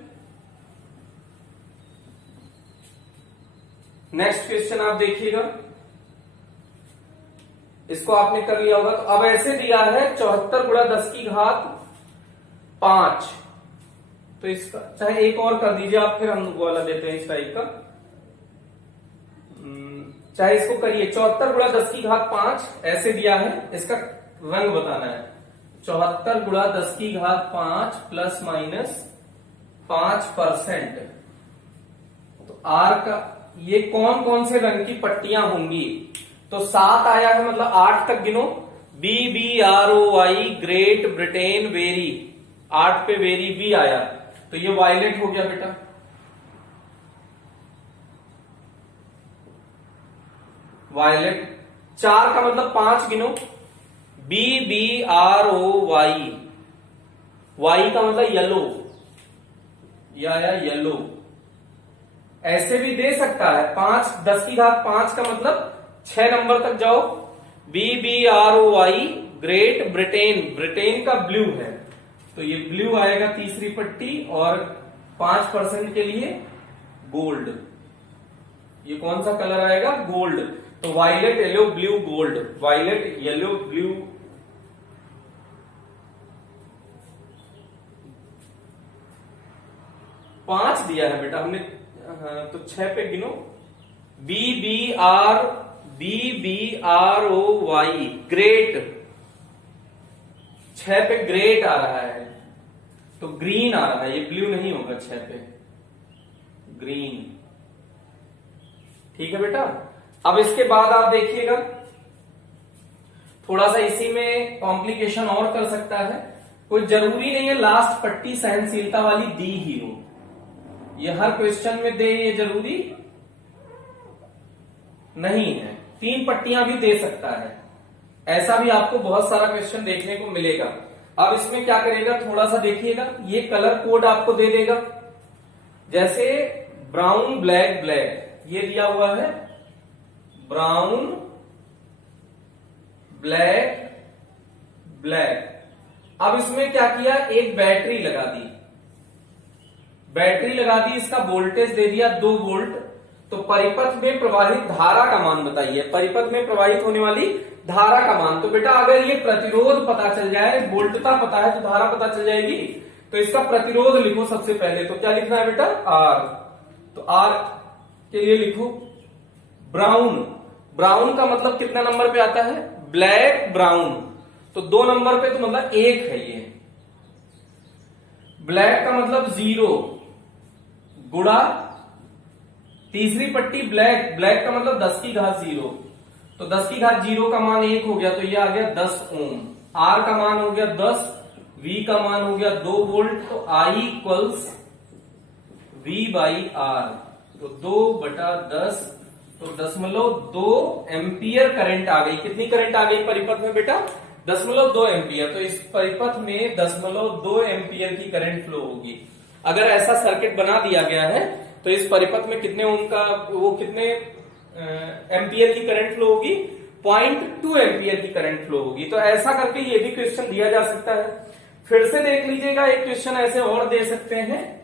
नेक्स्ट क्वेश्चन आप देखिएगा, इसको आपने कर लिया होगा। तो अब ऐसे दिया है 74 गुणा 10 की घात 5। तो इसका चाहे एक और कर दीजिए आप, फिर हम वाला देते हैं इस टाइप का। चाहे इसको करिए 74 गुणा 10 की घात 5 ऐसे दिया है। इसका रंग बताना है। 74 गुणा 10 की घात 5 प्लस माइनस 5%। तो आर का ये कौन कौन से रंग की पट्टियां होंगी, तो 7 आया है, मतलब 8 तक गिनो। BBROY ग्रेट ब्रिटेन वेरी, 8 पे वेरी बी आया, तो ये वायलेट हो गया बेटा। वायलेट। 4 का मतलब 5 गिनो। BBROY, वाई का मतलब येलो, या येलो। ऐसे भी दे सकता है 5, 10 की घात 5 का मतलब 6 नंबर तक जाओ। BBROY ग्रेट ब्रिटेन, ब्रिटेन का ब्लू है, तो ये ब्लू आएगा तीसरी पट्टी, और 5% के लिए गोल्ड। ये कौन सा कलर आएगा, गोल्ड। तो violet yellow blue gold, violet yellow blue. पांच दिया है बेटा हमने, तो 6 पे गिनो। BBROY ग्रेट, 6 पे ग्रेट आ रहा है, तो ग्रीन आ रहा है, ये ब्लू नहीं होगा 6 पे, ग्रीन। ठीक है बेटा। अब इसके बाद आप देखिएगा, थोड़ा सा इसी में कॉम्प्लिकेशन और कर सकता है। कोई जरूरी नहीं है लास्ट पट्टी सहनशीलता वाली दी ही हो, ये हर क्वेश्चन में दे, ये जरूरी नहीं है। 3 पट्टियां भी दे सकता है, ऐसा भी आपको बहुत सारा क्वेश्चन देखने को मिलेगा। अब इसमें क्या करेगा, थोड़ा सा देखिएगा, ये कलर कोड आपको दे देगा। जैसे ब्राउन ब्लैक ब्लैक, ये दिया हुआ है ब्राउन ब्लैक ब्लैक। अब इसमें क्या किया, एक बैटरी लगा दी, बैटरी लगा दी, इसका वोल्टेज दे दिया 2 वोल्ट। तो परिपथ में प्रवाहित धारा का मान बताइए, परिपथ में प्रवाहित होने वाली धारा का मान। तो बेटा अगर ये प्रतिरोध पता चल जाए, वोल्टता पता है, तो धारा पता चल जाएगी। तो इसका प्रतिरोध लिखो सबसे पहले, तो क्या लिखना है बेटा, R। तो R के लिए लिखो ब्राउन, ब्राउन का मतलब कितना नंबर पे आता है, ब्लैक ब्राउन, तो 2 नंबर पे, तो मतलब 1 है ये। ब्लैक का मतलब 0 गुणा तीसरी पट्टी ब्लैक, ब्लैक का मतलब 10 की घात 0, तो 10 की घात 0 का मान 1 हो गया, तो ये आ गया 10 ओम। R का मान हो गया 10, V का मान हो गया 2 वोल्ट, तो I इक्वल्स V/R, तो 2/10, तो 0.2 एम्पियर करंट आ गई। कितनी करंट आ गई परिपथ में बेटा, 0.2 एम्पियर। तो इस परिपथ में 0.2 एम्पियर की करंट फ्लो होगी। अगर ऐसा सर्किट बना दिया गया है, तो इस परिपथ में कितने ओम का, वो कितने एम्पियर की करंट फ्लो होगी, 0.2 एम्पियर की करंट फ्लो होगी। तो ऐसा करके ये भी क्वेश्चन दिया जा सकता है। फिर से देख लीजिएगा, एक क्वेश्चन ऐसे और दे सकते हैं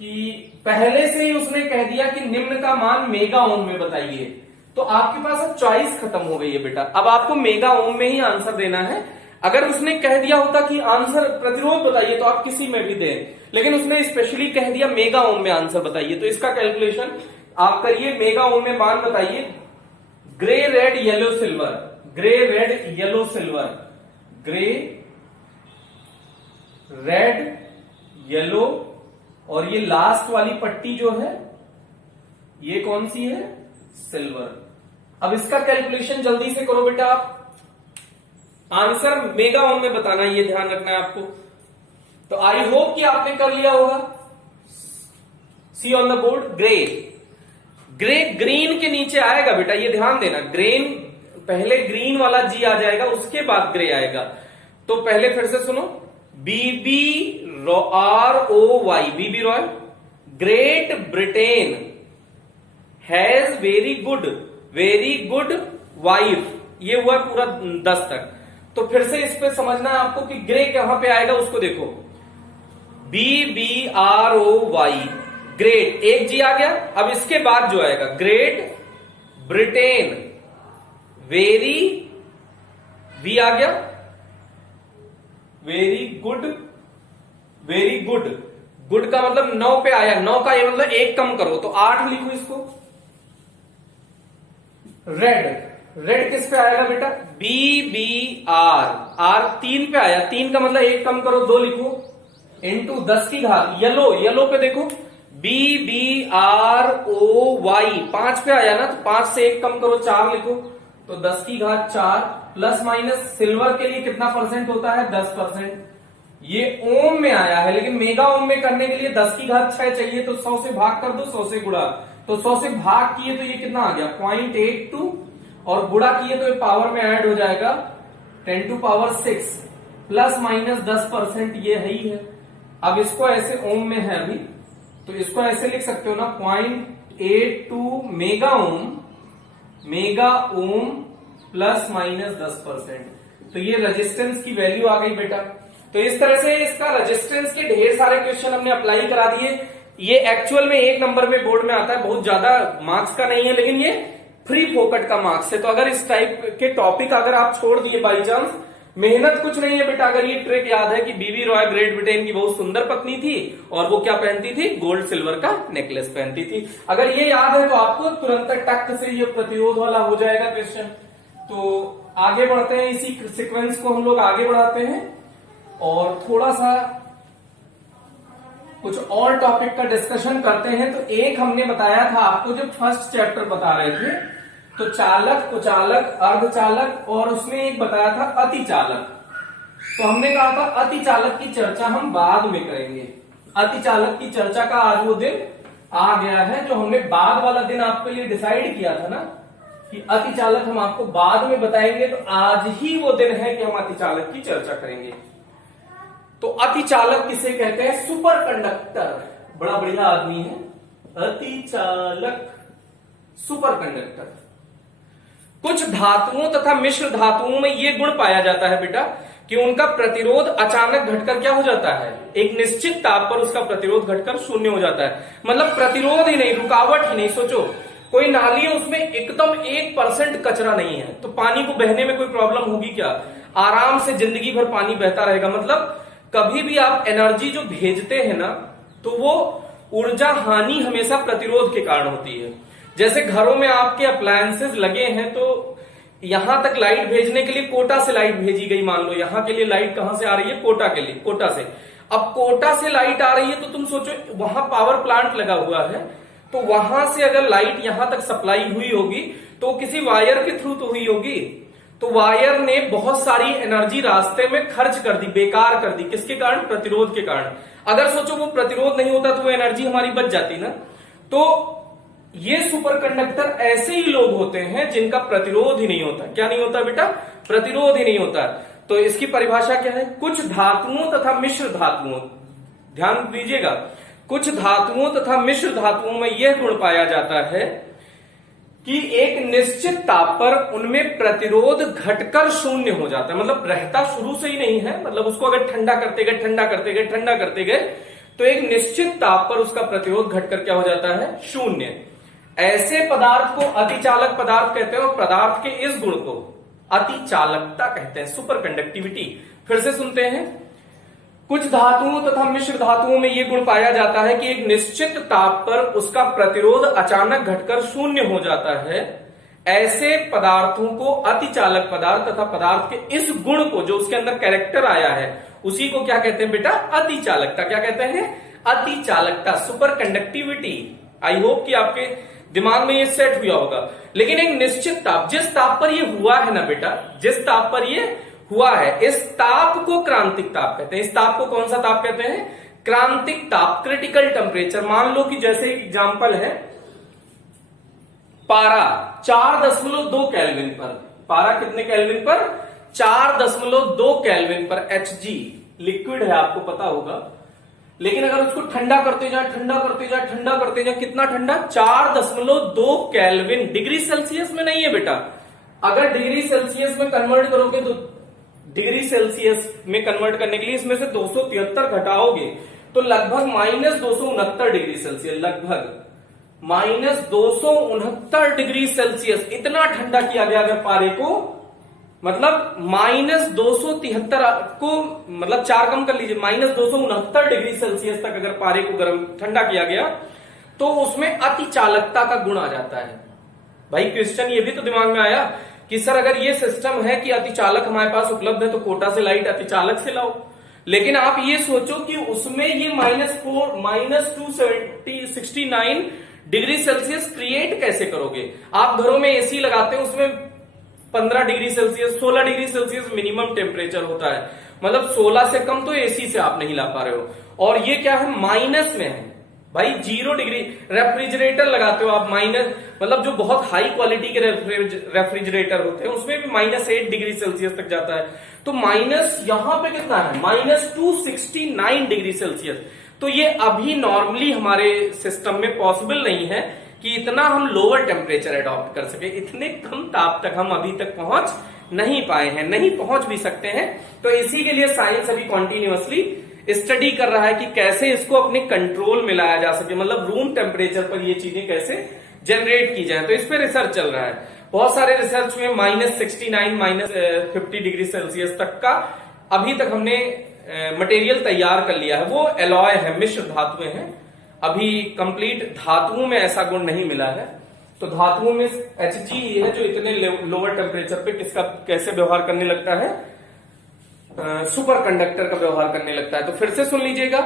कि पहले से ही उसने कह दिया कि निम्न का मान मेगा ओम में बताइए, तो आपके पास अब चॉइस खत्म हो गई है बेटा। अब आपको मेगा ओम में ही आंसर देना है। अगर उसने कह दिया होता कि आंसर प्रतिरोध बताइए, तो आप किसी में भी दें, लेकिन उसने स्पेशली कह दिया मेगा ओम में आंसर बताइए, तो इसका कैलकुलेशन आप करिए। मेगा ओम में मान बताइए, grey red yellow silver, grey red yellow silver, grey red yellow, और ये लास्ट वाली पट्टी जो है ये कौन सी है, सिल्वर। अब इसका कैलकुलेशन जल्दी से करो बेटा आप, आंसर मेगा ओम में बताना है, ये ध्यान रखना है आपको। तो आई होप कि आपने कर लिया होगा। See on the board, grey, grey green के नीचे आएगा बेटा, ये ध्यान देना। ग्रीन पहले ग्रीन वाला जी आ जाएगा, उसके बाद ग्रे आएगा। तो पहले फिर से सुनो, BBROY, B B Roy, great Britain has very good wife, ये हुआ पूरा 10 तक। तो फिर से इस पे समझना है आपको कि ग्रे कहां पे आएगा, उसको देखो। BBROY ग्रेट, एक जी आ गया। अब इसके बाद जो आएगा, ग्रेट ब्रिटेन वेरी, वी आ गया, वेरी गुड, गुड का मतलब 9 पे आया, 9 का ये मतलब 1 कम करो, तो 8 लिखो इसको। रेड, रेड किस पे आएगा बेटा, BBR, R 3 पे आया, 3 का मतलब 1 कम करो, 2 लिखो, इंटू 10 की घात। येलो, येलो पे देखो, BBROY 5 पे आया ना, तो 5 से 1 कम करो, 4 लिखो, तो 10 की घात 4 प्लस माइनस सिल्वर के लिए कितना परसेंट होता है? 10%। ये ओम में आया है, लेकिन मेगा ओम में करने के लिए 10 की घात 6 चाहिए, तो 100 से भाग कर दो, 100 से गुणा, तो 100 से भाग किए तो ये कितना आ गया? 0.82, और गुणा किए तो ये पावर में ऐड हो जाएगा 10 टू पावर 6 प्लस माइनस 10%, ये है ही है। अब इसको ऐसे ओम में है अभी, तो इसको ऐसे लिख सकते हो ना, 0.82 मेगा ओम प्लस माइनस 10%, तो ये रेजिस्टेंस की वैल्यू आ गई बेटा। तो इस तरह से इसका रेजिस्टेंस के ढेर सारे क्वेश्चन हमने अप्लाई करा दिए। ये एक्चुअल में 1 नंबर में बोर्ड में आता है, बहुत ज्यादा मार्क्स का नहीं है, लेकिन ये फ्री फोकट का मार्क्स है। तो अगर इस टाइप के टॉपिक अगर आप छोड़ दिए बाई चांस, मेहनत कुछ नहीं है बेटा। अगर ये ट्रिक याद है कि बीबी रॉय ग्रेट ब्रिटेन की बहुत सुंदर पत्नी थी और वो क्या पहनती थी? गोल्ड सिल्वर का नेकलेस पहनती थी। अगर ये याद है तो आपको तुरंत टक से ये प्रतिरोध वाला हो जाएगा क्वेश्चन। तो आगे बढ़ते हैं, इसी सीक्वेंस को हम लोग आगे बढ़ाते हैं और थोड़ा सा कुछ और टॉपिक का डिस्कशन करते हैं। तो एक हमने बताया था आपको, जो फर्स्ट चैप्टर बता रहे थे, तो चालक, कुचालक, अर्धचालक, और उसमें एक बताया था अतिचालक। तो हमने कहा था अतिचालक की चर्चा हम बाद में करेंगे। अतिचालक की चर्चा का आज वो दिन आ गया है, जो हमने बाद वाला दिन आपके लिए डिसाइड किया था ना कि अतिचालक हम आपको बाद में बताएंगे। तो आज ही वो दिन है कि हम अतिचालक की चर्चा करेंगे। तो अतिचालक किसे कहते हैं? सुपर कंडक्टर, बड़ा बढ़िया आदमी है अतिचालक, सुपर कंडक्टर। कुछ धातुओं तथा मिश्र धातुओं में यह गुण पाया जाता है बेटा कि उनका प्रतिरोध अचानक घटकर क्या हो जाता है? एक निश्चित ताप पर उसका प्रतिरोध घटकर शून्य हो जाता है। मतलब प्रतिरोध ही नहीं, रुकावट ही नहीं। सोचो कोई नाली है, उसमें एकदम 1% कचरा नहीं है, तो पानी को बहने में कोई प्रॉब्लम होगी क्या? आराम से जिंदगी भर पानी बहता रहेगा। मतलब कभी भी आप एनर्जी जो भेजते हैं ना, तो वो ऊर्जा हानि हमेशा प्रतिरोध के कारण होती है। जैसे घरों में आपके अप्लायंसेस लगे हैं, तो यहां तक लाइट भेजने के लिए कोटा से लाइट भेजी गई। मान लो यहां के लिए लाइट कहां से आ रही है? कोटा के लिए, कोटा से। अब कोटा से लाइट आ रही है, तो तुम सोचो वहां पावर प्लांट लगा हुआ है, तो वहां से अगर लाइट यहां तक सप्लाई हुई होगी तो किसी वायर के थ्रू तो हुई होगी। तो वायर ने बहुत सारी एनर्जी रास्ते में खर्च कर दी, बेकार कर दी। किसके कारण? प्रतिरोध के कारण। अगर सोचो वो प्रतिरोध नहीं होता तो वो एनर्जी हमारी बच जाती ना। तो ये सुपर कंडक्टर ऐसे ही लोग होते हैं जिनका प्रतिरोध ही नहीं होता। क्या नहीं होता बेटा? प्रतिरोध ही नहीं होता। तो इसकी परिभाषा क्या है? कुछ धातुओं तथा मिश्र धातुओं, ध्यान दीजिएगा, कुछ धातुओं तथा मिश्र धातुओं में यह गुण पाया जाता है कि एक निश्चित ताप पर उनमें प्रतिरोध घटकर शून्य हो जाता है। मतलब रहता शुरू से ही नहीं है, मतलब उसको अगर ठंडा करते गए, ठंडा करते गए, ठंडा करते गए, तो एक निश्चित ताप पर उसका प्रतिरोध घटकर क्या हो जाता है? शून्य। ऐसे पदार्थ को अतिचालक पदार्थ कहते हैं और पदार्थ के इस गुण को अतिचालकता कहते हैं, सुपर कंडक्टिविटी। फिर से सुनते हैं, कुछ धातुओं तथा मिश्र धातुओं में यह गुण पाया जाता है कि एक निश्चित ताप पर उसका प्रतिरोध अचानक घटकर शून्य हो जाता है। ऐसे पदार्थों को अतिचालक पदार्थ तथा पदार्थ के इस गुण को, जो उसके अंदर कैरेक्टर आया है, उसी को क्या कहते हैं बेटा? अतिचालकता। क्या कहते हैं? अतिचालकता, सुपर कंडक्टिविटी। आई होप कि आपके दिमाग में ये सेट हुआ होगा। लेकिन एक निश्चित ताप, जिस ताप पर ये हुआ है ना बेटा, जिस ताप पर ये हुआ है, इस ताप को क्रांतिक ताप कहते हैं। इस ताप को कौन सा ताप कहते हैं? क्रांतिक ताप, क्रिटिकल टेम्परेचर। मान लो कि जैसे एग्जांपल है, पारा 4.2 केल्विन पर, पारा कितने केल्विन पर? 4.2 केल्विन पर Hg लिक्विड है, आपको पता होगा। लेकिन अगर उसको ठंडा करते जाए, ठंडा करते जाए, ठंडा करते जाए, कितना ठंडा? 4.2 केल्विन। डिग्री सेल्सियस में नहीं है बेटा। अगर डिग्री सेल्सियस में कन्वर्ट करोगे तो डिग्री सेल्सियस में कन्वर्ट करने के लिए इसमें से 273 घटाओगे तो लगभग -269 डिग्री सेल्सियस, लगभग -269 डिग्री सेल्सियस। इतना ठंडा किया गया अगर पारे को, मतलब -273 को, मतलब 4 कम कर लीजिए, -269 डिग्री सेल्सियस तक अगर पारे को गर्म ठंडा किया गया तो उसमें अतिचालकता का गुण आ जाता है। भाई क्वेश्चन ये भी तो दिमाग में आया कि सर अगर ये सिस्टम है कि अतिचालक हमारे पास उपलब्ध है तो कोटा से लाइट अतिचालक से लाओ। लेकिन आप ये सोचो कि उसमें ये -269 डिग्री सेल्सियस क्रिएट कैसे करोगे। आप घरों में एसी लगाते हैं, उसमें 15 degree Celsius 16 degree Celsius minimum temperature होता है, मतलब 16 से कम तो एसी से आप नहीं ला पा रहे हो, और ये क्या है, माइनस में है भाई, 0 डिग्री। रेफ्रिजरेटर लगाते हो आप, माइनस, मतलब जो बहुत हाई क्वालिटी के रेफ्रिजरेटर होते हैं उसमें भी -8 डिग्री सेल्सियस तक जाता है। तो माइनस यहां पे कितना है, -269 डिग्री सेल्सियस। तो ये अभी नॉर्मली हमारे सिस्टम में पॉसिबल नहीं है कि इतना हम लोअर टेम्परेचर अडॉप्ट कर सके, इतने कम ताप तक हम अभी तक पहुंच नहीं पाए हैं, नहीं पहुंच भी सकते हैं। तो इसी के लिए साइंस अभी कॉन्टिन्यूअसली स्टडी कर रहा है कि कैसे इसको अपने कंट्रोल में लाया जा सके, मतलब रूम टेम्परेचर पर ये चीजें कैसे जनरेट की जाए। तो इस पर रिसर्च चल रहा है, बहुत सारे रिसर्च में -69 -50 डिग्री सेल्सियस तक का अभी तक हमने मटेरियल तैयार कर लिया है। वो एलॉय है, मिश्र धातुएं हैं, अभी कंप्लीट धातुओं में ऐसा गुण नहीं मिला है। तो धातुओं में Hg है जो इतने लोअर टेम्परेचर पे किसका कैसे व्यवहार करने लगता है, सुपर कंडक्टर का व्यवहार करने लगता है। तो फिर से सुन लीजिएगा,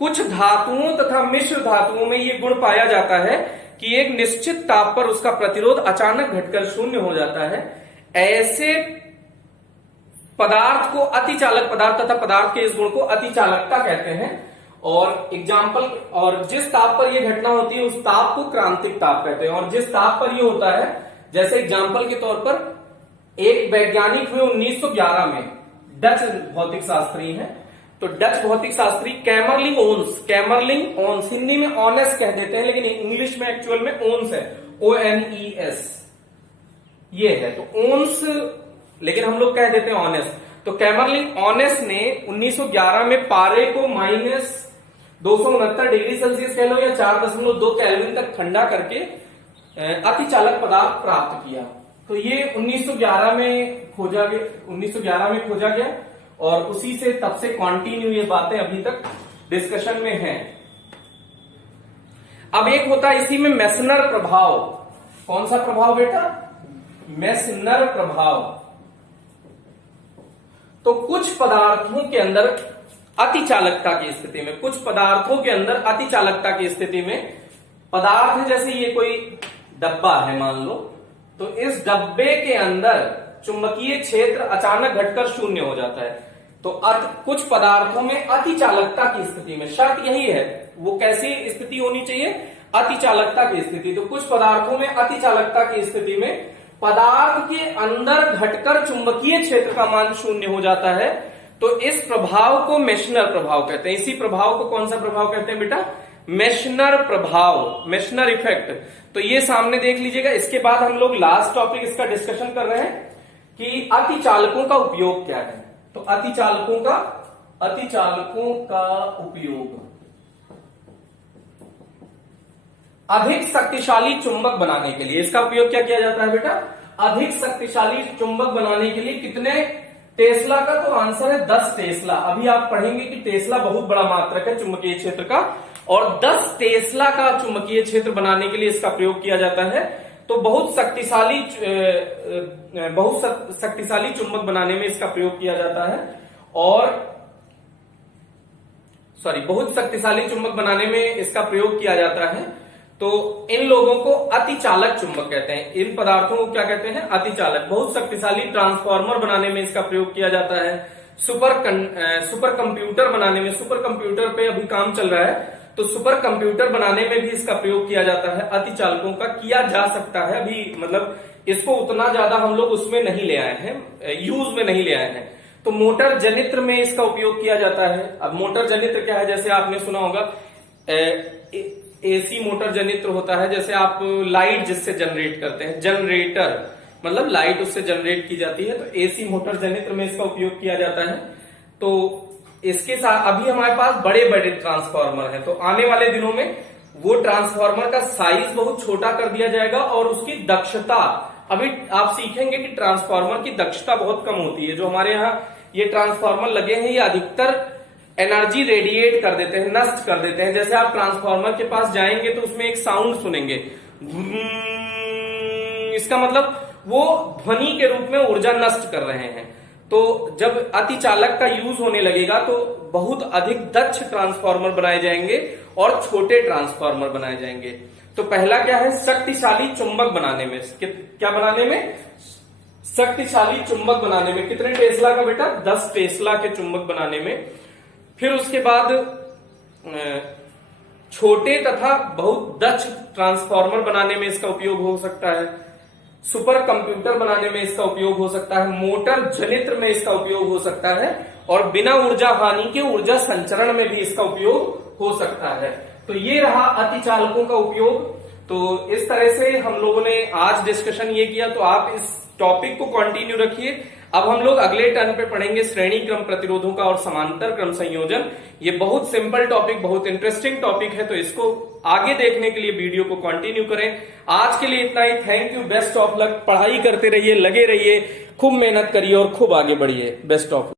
कुछ धातुओं तथा मिश्र धातुओं में यह गुण पाया जाता है कि एक निश्चित ताप पर उसका प्रतिरोध अचानक घटकर शून्य हो जाता है। ऐसे पदार्थ को अतिचालक पदार्थ तथा पदार्थ के इस गुण को अतिचालकता कहते हैं। और एग्जाम्पल, और जिस ताप पर यह घटना होती है उस ताप को क्रांतिक ताप कहते हैं। और जिस ताप पर यह होता है, जैसे एग्जाम्पल के तौर पर एक वैज्ञानिक हुए 1911 में, डच भौतिक शास्त्री हैं, तो डच भौतिक शास्त्री कैमरलिंग ओन्स, हिंदी में ऑनेस कह देते हैं लेकिन इंग्लिश में एक्चुअल में ओन्स है, ONES ये है, तो ओन्स लेकिन हम लोग कह देते हैं ऑनेस। तो कैमरलिंग ऑनेस ने 1911 में पारे को -269 डिग्री सेल्सियस कह लो या 4.2 केल्विन तक ठंडा करके अतिचालक पदार्थ प्राप्त किया। तो ये 1911 में खोजा गया और उसी से तब से कंटिन्यू ये बातें अभी तक डिस्कशन में हैं। अब एक होता है इसी में मेसनर प्रभाव। कौन सा प्रभाव बेटा, मेसनर प्रभाव। तो कुछ पदार्थों के अंदर अतिचालकता की स्थिति में, कुछ पदार्थों के अंदर अतिचालकता की स्थिति में, पदार्थ है जैसे ये कोई डब्बा है मान लो, तो इस डब्बे के अंदर चुंबकीय क्षेत्र अचानक घटकर शून्य हो जाता है। तो कुछ पदार्थों में अतिचालकता की स्थिति में, शर्त यही है, वो कैसी स्थिति होनी चाहिए, अतिचालकता की स्थिति। तो कुछ पदार्थों में अतिचालकता की स्थिति में पदार्थ के अंदर घटकर चुंबकीय क्षेत्र का मान शून्य हो जाता है। तो इस प्रभाव को मेसनर प्रभाव कहते हैं। इसी प्रभाव को कौन सा प्रभाव कहते हैं बेटा, मेसनर प्रभाव, मेसनर इफेक्ट। तो ये सामने देख लीजिएगा। इसके बाद हम लोग लास्ट टॉपिक इसका डिस्कशन कर रहे हैं कि अतिचालकों का उपयोग क्या है। तो अतिचालकों का उपयोग अधिक शक्तिशाली चुंबक बनाने के लिए। इसका उपयोग क्या किया जाता है बेटा, अधिक शक्तिशाली चुंबक बनाने के लिए। कितने टेस्ला का, तो आंसर है 10 टेस्ला। अभी आप पढ़ेंगे कि टेस्ला बहुत बड़ा मात्रक है चुंबकीय क्षेत्र का, और 10 टेस्ला का चुंबकीय क्षेत्र बनाने के लिए इसका प्रयोग किया जाता है। तो बहुत शक्तिशाली चुंबक बनाने में इसका प्रयोग किया जाता है। बहुत शक्तिशाली चुंबक बनाने में इसका प्रयोग किया जाता है। तो इन लोगों को अतिचालक चुंबक कहते हैं। इन पदार्थों को क्या कहते हैं, अतिचालक। बहुत शक्तिशाली ट्रांसफार्मर बनाने में इसका प्रयोग किया जाता है। सुपर कंप्यूटर बनाने में, सुपर कंप्यूटर पे अभी काम चल रहा है, तो सुपर कंप्यूटर बनाने में भी इसका प्रयोग किया जाता है। अतिचालकों का किया जा सकता है, अभी मतलब इसको उतना ज्यादा हम लोग उसमें नहीं ले आए हैं, यूज में नहीं ले आए हैं। तो मोटर जनित्र में इसका उपयोग किया जाता है। अब मोटर जनित्र क्या है, जैसे आपने सुना होगा एसी मोटर जनित्र होता है, जैसे आप लाइट जिससे जनरेट करते हैं, जनरेटर मतलब लाइट उससे जनरेट की जाती है, तो एसी मोटर जनित्र में इसका उपयोग किया जाता है। तो इसके साथ अभी हमारे पास बड़े बड़े ट्रांसफार्मर हैं, तो आने वाले दिनों में वो ट्रांसफार्मर का साइज बहुत छोटा कर दिया जाएगा और उसकी दक्षता, अभी आप सीखेंगे कि ट्रांसफार्मर की दक्षता बहुत कम होती है। जो हमारे यहाँ ये ट्रांसफार्मर लगे हैं ये अधिकतर एनर्जी रेडिएट कर देते हैं, नष्ट कर देते हैं। जैसे आप ट्रांसफार्मर के पास जाएंगे तो उसमें एक साउंड सुनेंगे, इसका मतलब वो ध्वनि के रूप में ऊर्जा नष्ट कर रहे हैं। तो जब अतिचालक का यूज होने लगेगा तो बहुत अधिक दक्ष ट्रांसफार्मर बनाए जाएंगे और छोटे ट्रांसफार्मर बनाए जाएंगे। तो पहला क्या है, शक्तिशाली चुंबक बनाने में। क्या बनाने में? शक्तिशाली चुंबक बनाने में। कितने टेस्ला का बेटा? 10 टेस्ला के चुंबक बनाने में। फिर उसके बाद छोटे तथा बहुत दक्ष ट्रांसफार्मर बनाने में इसका उपयोग हो सकता है। सुपर कंप्यूटर बनाने में इसका उपयोग हो सकता है। मोटर जनित्र में इसका उपयोग हो सकता है और बिना ऊर्जा हानि के ऊर्जा संचरण में भी इसका उपयोग हो सकता है। तो ये रहा अतिचालकों का उपयोग। तो इस तरह से हम लोगों ने आज डिस्कशन ये किया। तो आप इस टॉपिक को कंटिन्यू रखिए। अब हम लोग अगले टर्न पे पढ़ेंगे श्रेणी क्रम प्रतिरोधों का और समांतर क्रम संयोजन। ये बहुत सिंपल टॉपिक, बहुत इंटरेस्टिंग टॉपिक है, तो इसको आगे देखने के लिए वीडियो को कंटिन्यू करें। आज के लिए इतना ही। Thank you, best of luck. पढ़ाई करते रहिए, लगे रहिए, खूब मेहनत करिए और खूब आगे बढ़िए। Best of luck.